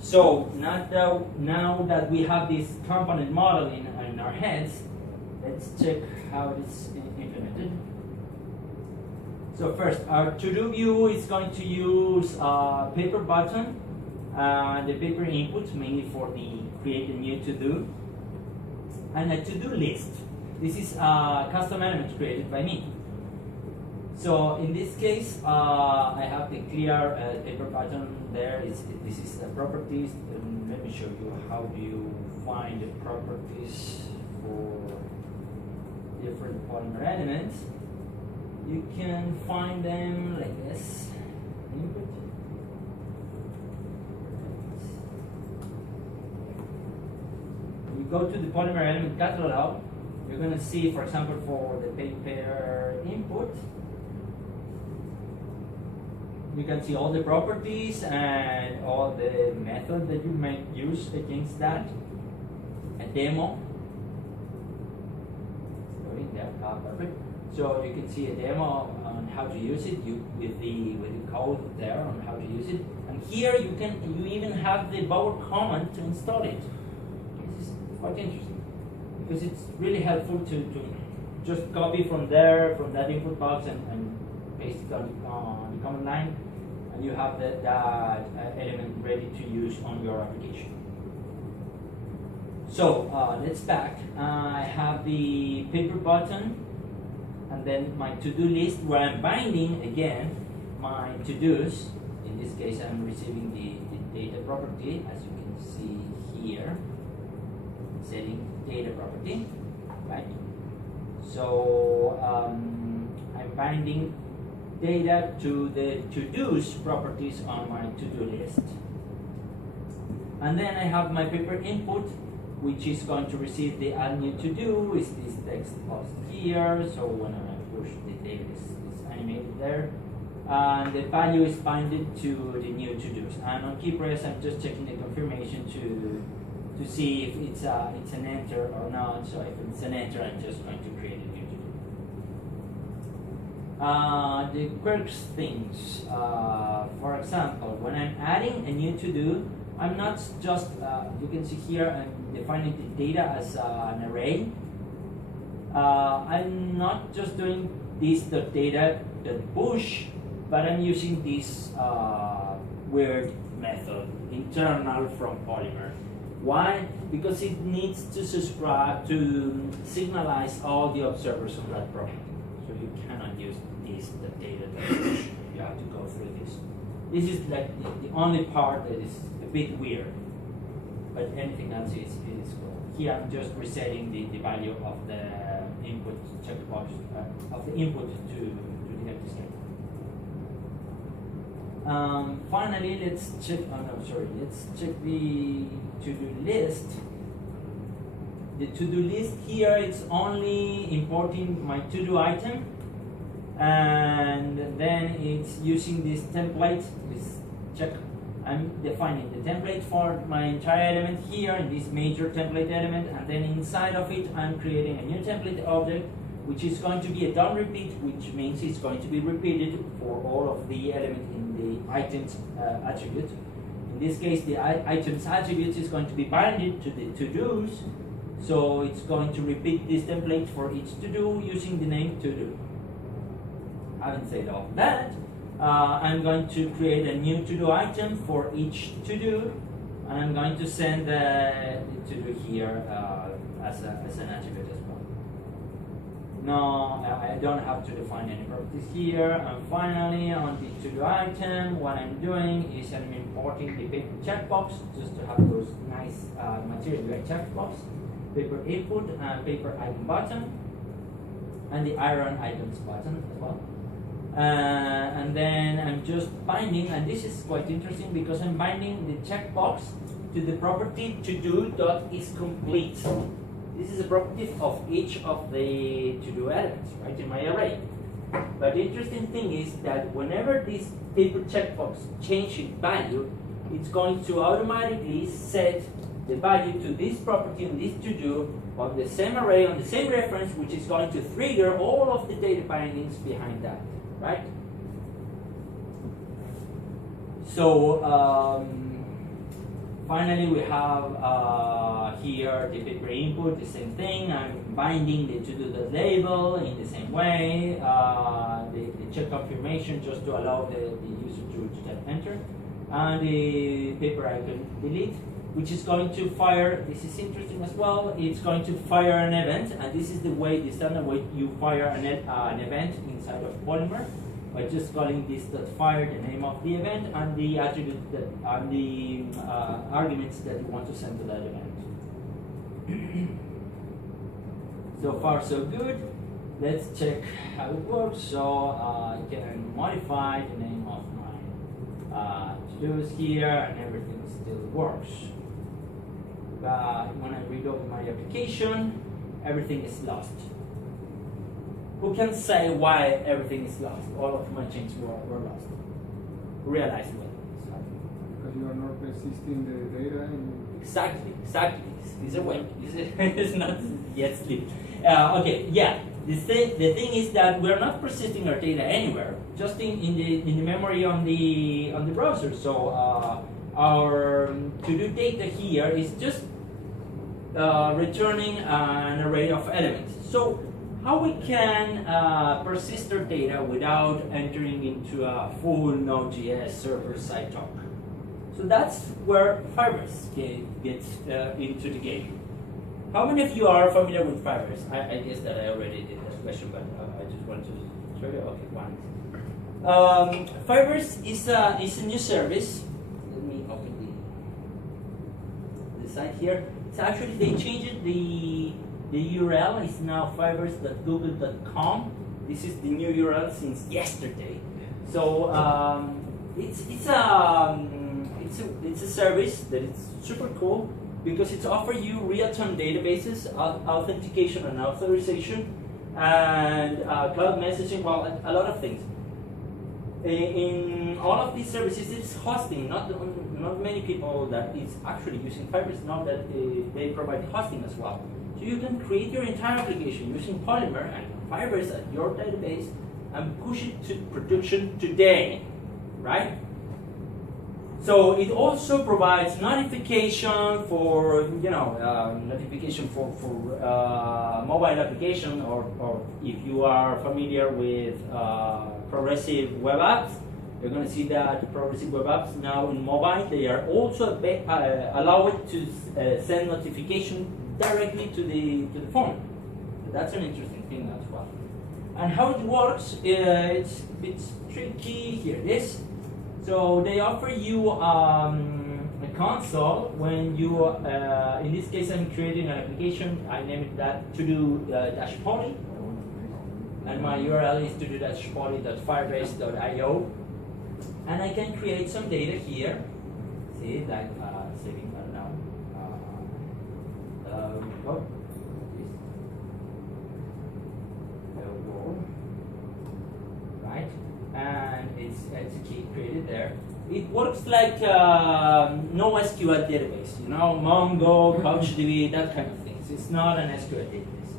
So now that we have this component model in our heads, let's check how it's implemented. So first, our to-do view is going to use a paper button and the paper input, mainly for the create a new to-do, and a to-do list. This is a custom element created by me. So in this case, I have the clear paper button there. This is the properties. Let me show you how do you find the properties for different Polymer elements. You can find them like this. Input. You go to the Polymer element catalog. You're going to see, for example, for the paper input, you can see all the properties and all the method that you might use against that. A demo. Perfect. So you can see a demo on how to use it with the code there on how to use it. And here you even have the bower command to install it. This is quite interesting because it's really helpful to just copy from there, from that input box, and paste it on the command line, and you have that element ready to use on your application. So let's back. I have the paper button, and then my to-do list where I'm binding again my to-dos. In this case, I'm receiving the data property, as you can see here. Setting data property, right? So I'm binding data to the to-dos properties on my to-do list. And then I have my paper input, which is going to receive the add new to-do, is this text box here. So when I push the data is animated there. And the value is binded to the new to-dos. And on key press, I'm just checking the confirmation to see if it's an enter or not. So if it's an enter, I'm just going to create a new to-do. The quirks things. For example, when I'm adding a new to-do, I'm not just, you can see here, I'm defining the data as an array. I'm not just doing this data.push, but I'm using this weird method, internal from Polymer. Why? Because it needs to subscribe to signalize all the observers on that property. So you cannot use this data.push. You have to go through this. This is like the only part that is a bit weird, but anything else is cool. Here I'm just resetting the value of the input checkbox of the input to the empty string. Finally, let's check. Let's check the to-do list. The to-do list here it's only importing my to-do item, and then it's using this template, this check. I'm defining the template for my entire element here in this major template element, and then inside of it I'm creating a new template object which is going to be a done repeat, which means it's going to be repeated for all of the element in the items attribute. In this case, the items attribute is going to be binded to the to-dos, so it's going to repeat this template for each to-do using the name to-do. Having said all that, I'm going to create a new to-do item for each to-do, and I'm going to send the to-do here as an attribute as well. No, I don't have to define any properties here. And finally, on the to-do item, what I'm doing is I'm importing the paper checkbox just to have those nice material checkbox, paper input, and paper item button, and the iron items button as well. And then I'm just binding, and this is quite interesting because I'm binding the checkbox to the property to-do.isComplete. This is a property of each of the to-do elements, right, in my array. But the interesting thing is that whenever this paper checkbox changes value, it's going to automatically set the value to this property and this to-do on the same array, on the same reference, which is going to trigger all of the data bindings behind that, right? So finally we have here the paper input, the same thing. I'm binding the to-do label in the same way, the check confirmation just to allow the user to type enter, and the paper icon delete, which is going to fire. This is interesting as well. It's going to fire an event, and this is the standard way you fire an event inside of Polymer, by just calling this .fire, the name of the event, and the attribute that and the arguments that you want to send to that event. So far, so good. Let's check how it works. So I can modify the name of my to-dos here, and everything still works. But when I read over my application, everything is lost. Who can say why everything is lost? All of my changes were lost. Realize what? Because you are not persisting the data. Exactly. It's awake. It's not yet sleep. Okay, yeah. the thing is that we're not persisting our data anywhere, just in the memory on the browser. So our to-do data here is just returning an array of elements. So how we can persist our data without entering into a full Node.js server-side talk? So that's where Firebase gets into the game. How many of you are familiar with Firebase? I guess that I already did this question, but I just want to show you. Okay, one. Firebase is a new service. Let me open the site here. It's actually, they changed it, the URL is now firebase.google.com. This is the new URL since yesterday. So it's a service that is super cool because it's offer you real-time databases, authentication and authorization, and cloud messaging. Well, a lot of things. In all of these services, it's hosting. Not many people that is actually using Firebase know that they provide hosting as well. So you can create your entire application using Polymer and Firebase at your database and push it to production today, right? So it also provides notification for notification for mobile application, or if you are familiar with progressive web apps, you're going to see that progressive web apps now in mobile, they are also allowed to send notification directly to the phone. So that's an interesting thing as well. And how it works, it's tricky. Here it is. So they offer you a console when you, in this case I'm creating an application, I name it that to-do-poly, and my URL is to-do-poly.firebase.io, and I can create some data here. See, like saving, I don't know. Right, and it's created there. It works like NoSQL database, Mongo, CouchDB, that kind of things. It's not an SQL database.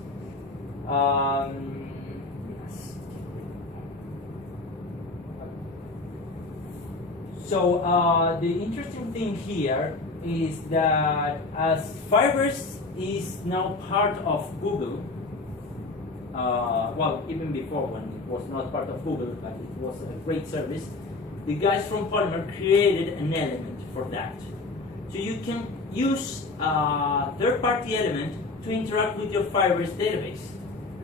Yes. So the interesting thing here is that as Firebase is now part of Google, well, even before when it was not part of Google, but it was a great service, the guys from Polymer created an element for that. So you can use a third-party element to interact with your Firebase database.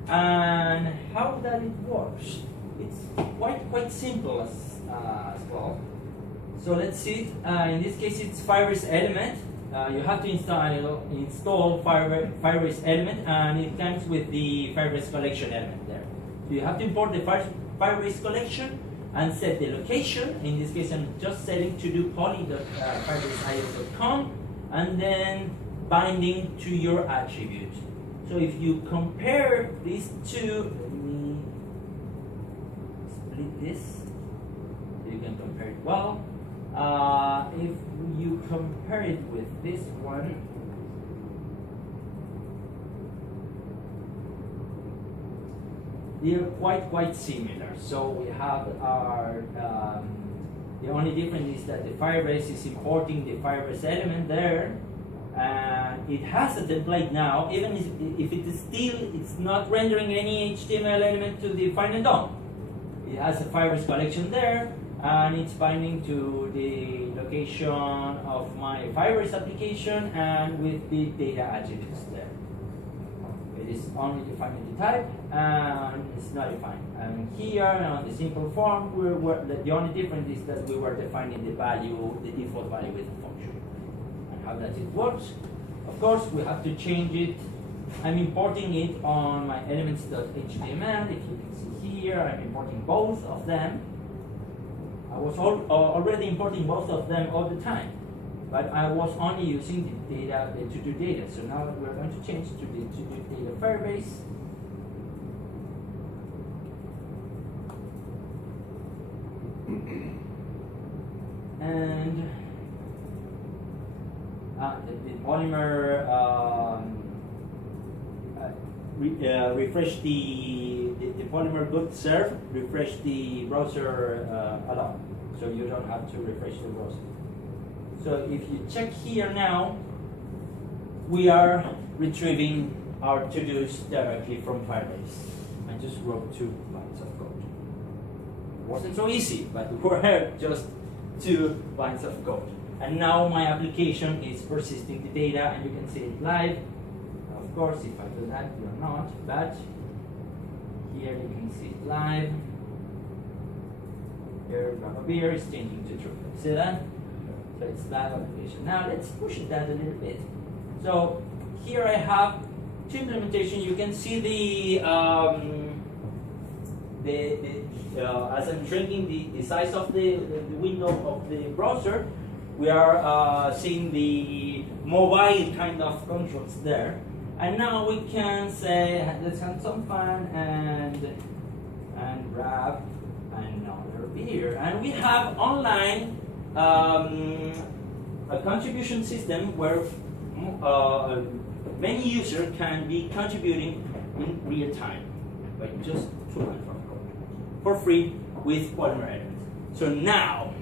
And how that it works? It's quite simple as well. So let's see. In this case, it's Firebase element. You have to install Firebase element, and it comes with the Firebase collection element there. So you have to import the Firebase collection and set the location. In this case, I'm just setting to-do-poly.firebase.io.com, and then binding to your attribute. So if you compare these two, let me split this so you can compare it well. If you compare it with this one, they're quite similar. So we have our the only difference is that the Firebase is importing the Firebase element there, and it has a template now. Even if it is still, it's not rendering any HTML element to the fine and done. It has a Firebase collection there, and it's binding to the location of my Firebase application and with the data attributes there. It is only defining the type, and it's not defined. And here on the simple form, the only difference is that we were defining the value, the default value with the function. And how does it work? Of course, we have to change it. I'm importing it on my elements.html. If you can see here, I'm importing both of them. I was already importing both of them all the time, but I was only using the data, the to-do data. So now we're going to change to the to-do data Firebase. And the Polymer refresh the Polymer good serve, refresh the browser alone. So you don't have to refresh the browser. So if you check here now, we are retrieving our to-dos directly from Firebase. I just wrote 2 lines of code. It wasn't so easy, but were just 2 lines of code. And now my application is persisting the data, and you can see it live. Of course, if I do that, you're not, but here you can see it live. Here, grandma beer is changing to true. See that? So it's live application. Now let's push it down a little bit. So here I have 2 implementations. You can see as I'm shrinking the size of the window of the browser, we are seeing the mobile kind of controls there. And now we can say, let's have some fun and grab another beer. And we have online a contribution system where many users can be contributing in real time by just 2 lines of code for free with Polymer elements. So now,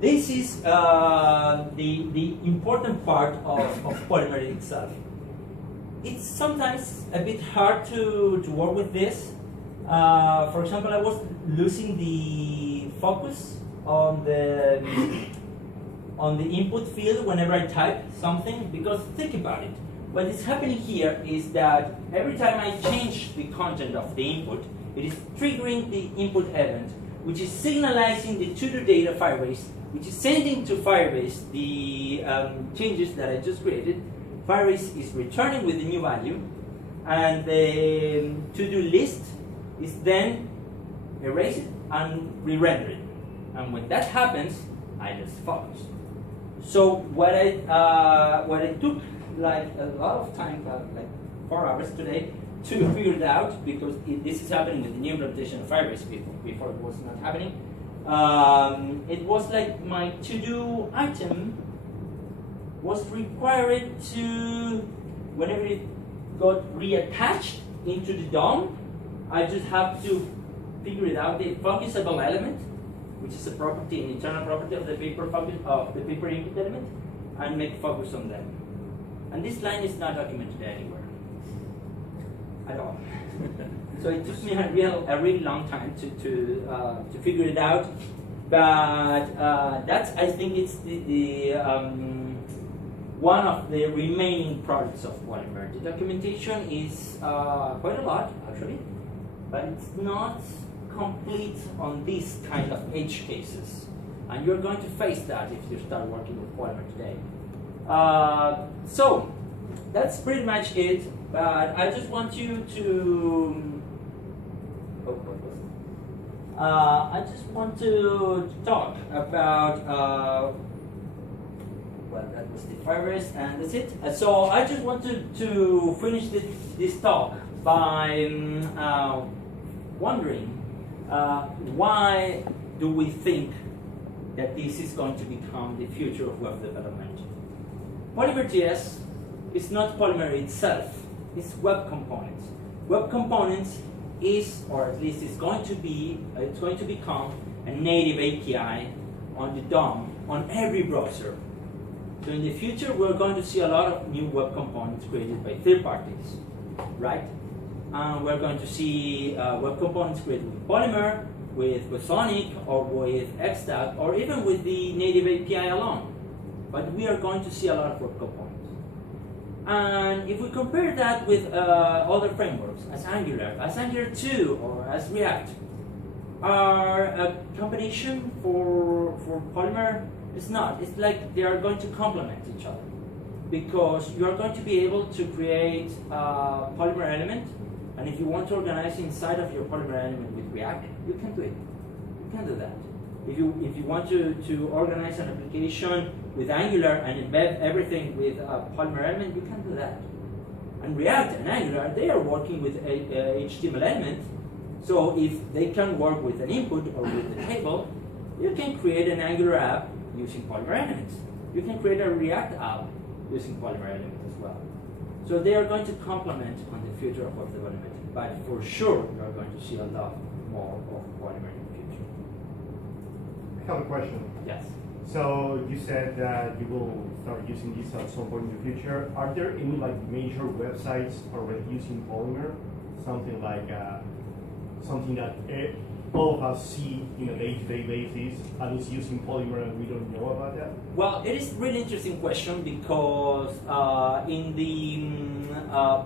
this is the important part of Polymer itself. It's sometimes a bit hard to work with this. For example, I was losing the focus on the input field whenever I type something, because think about it. What is happening here is that every time I change the content of the input, it is triggering the input event, which is signalizing the to-do data Firebase, which is sending to Firebase the changes that I just created. Firebase is returning with the new value, and the to-do list is then erased and re-rendered. And when that happens, I just focus. So what I took like a lot of time, like 4 hours today, to figure it out, because this is happening with the new implementation of Firebase. Before it was not happening. It was like my to-do item was required to, whenever it got reattached into the DOM, I just have to figure it out, the focusable element, which is a property, an internal property of the paper input element, and make focus on them. And this line is not documented anywhere at all. So it took me a really long time to figure it out. But that's, I think, it's the one of the remaining products of Polymer. The documentation is quite a lot, actually, but it's not complete on these kind of edge cases. And you're going to face that if you start working with Polymer today. So that's pretty much it. But I just want you to. I just want to talk about. Well, that was the Firebase, and that's it. So I just wanted to finish this talk by wondering why do we think that this is going to become the future of web development? Polymer.js is not Polymer itself. It's web components. Web components is, or at least it's going to become a native API on the DOM on every browser. So in the future, we're going to see a lot of new web components created by third parties, right? We're going to see web components created with Polymer, with Sonic, or with Xtag, or even with the native API alone. But we are going to see a lot of web components. And if we compare that with other frameworks, as Angular 2, or as React, are a combination for Polymer. It's not. It's like they are going to complement each other, because you are going to be able to create a Polymer element, and if you want to organize inside of your Polymer element with React, you can do it. You can do that. If you want to organize an application with Angular and embed everything with a Polymer element, you can do that. And React and Angular, they are working with a HTML element, so if they can work with an input or with a table, you can create an Angular app using Polymer elements. You can create a React app using Polymer elements as well. So they are going to complement on the future of web development, but for sure you are going to see a lot more of Polymer in the future. I have a question. Yes. So you said that you will start using this at some point in the future. Are there any like major websites already using Polymer? Something like something that all of us see in a day-to-day basis and is using Polymer and we don't know about that? Well, it is a really interesting question because in the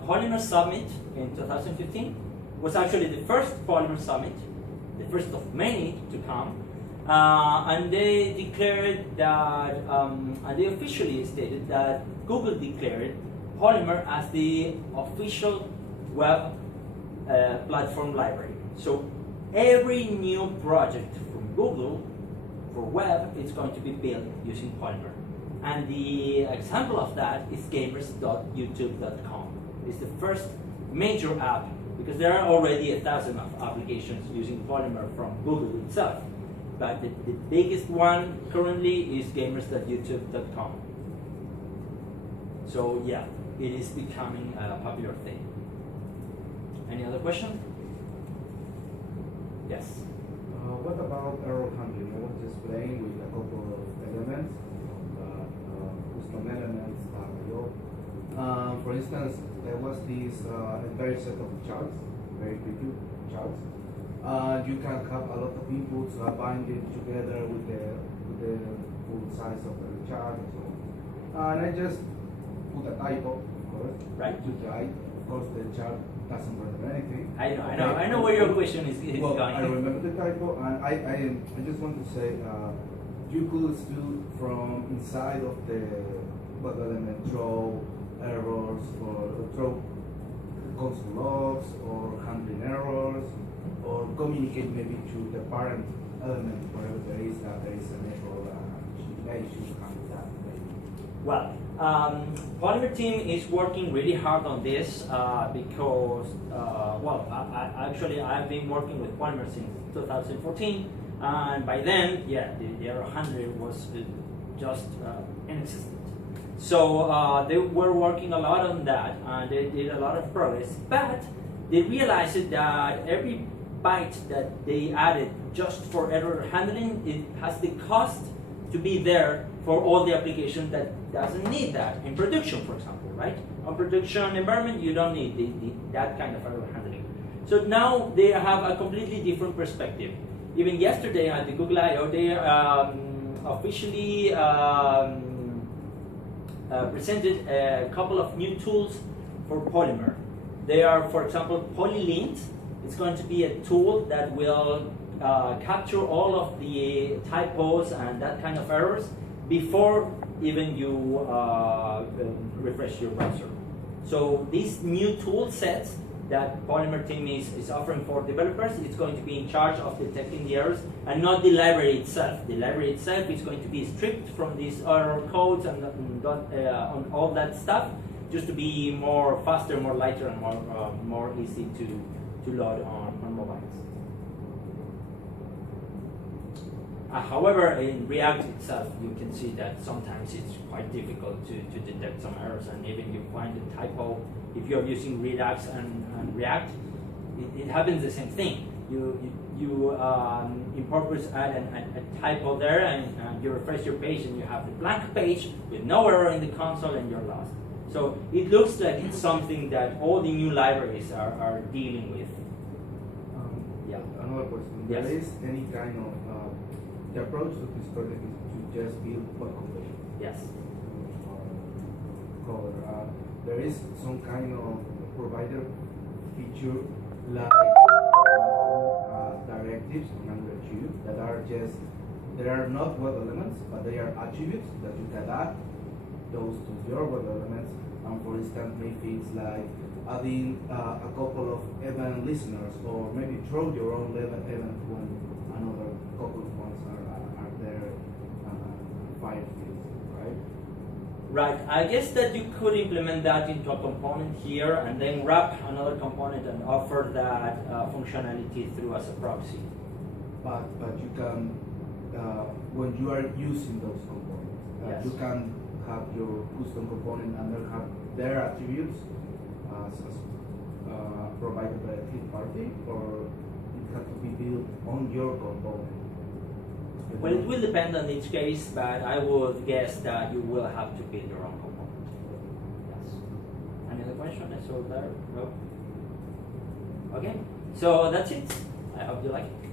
Polymer Summit in 2015 was actually the first Polymer Summit, the first of many to come, and they declared that, and they officially stated that Google declared Polymer as the official web platform library. So every new project from Google for web is going to be built using Polymer. And the example of that is gamers.youtube.com. It's the first major app because there are already 1,000 of applications using Polymer from Google itself. But the biggest one currently is gamers.youtube.com. So yeah, it is becoming a popular thing. Any other question? Yes. What about error handling? I was just playing with a couple of elements, custom elements, for instance, there was this entire set of charts, very quickly charts. You can have a lot of inputs, bind it together with the full size of the chart and so on. And I just put a typo, of course, right to try. Of course, the chart doesn't remember anything. I know where your question is Well, going. I remember the typo, and I just want to say, you could still from inside of the web element throw errors or throw console logs or handling errors or communicate maybe to the parent element wherever there is an error. They should handle that maybe. Well, Polymer team is working really hard on this because, I've been working with Polymer since 2014, and by then, yeah, the error handler was just inexistent. So they were working a lot on that, and they did a lot of progress, but they realized that every byte that they added just for error handling, it has the cost to be there for all the application that doesn't need that. In production, for example, right? On production environment, you don't need that kind of error handling. So now they have a completely different perspective. Even yesterday at the Google I/O, they officially presented a couple of new tools for Polymer. They are, for example, Polylint. It's going to be a tool that will capture all of the typos and that kind of errors before even you refresh your browser. So these new tool sets that Polymer team is offering for developers, it's going to be in charge of detecting the errors and not the library itself. The library itself is going to be stripped from these error codes and on all that stuff, just to be more faster, more lighter, and more easy to load on mobiles. However, in React itself, you can see that sometimes it's quite difficult to detect some errors, and even you find a typo, if you're using Redux and React, it happens the same thing. You in purpose add a typo there, and you refresh your page, and you have the blank page with no error in the console, and you're lost. So it looks like it's something that all the new libraries are dealing with. Yeah. Another question. Yes. There is any kind of the approach to this project is to just build web components. Yes. There is some kind of provider feature like directives on Android Q that are just, they are not web elements, but they are attributes that you can add those to your web elements. And for instance, make things like adding a couple of event listeners, or maybe throw your own event when another couple of ones are there fire fields, right? Right. I guess that you could implement that into a component here, and then wrap another component and offer that functionality through as a proxy. But you can, when you are using those components, Yes. you can have your custom component and then have their attributes as provided by a third party, or it has to be built on your component? Well, it will depend on each case, but I would guess that you will have to build your own component. Yes. Any other question? So there? No? Okay. So that's it. I hope you like it.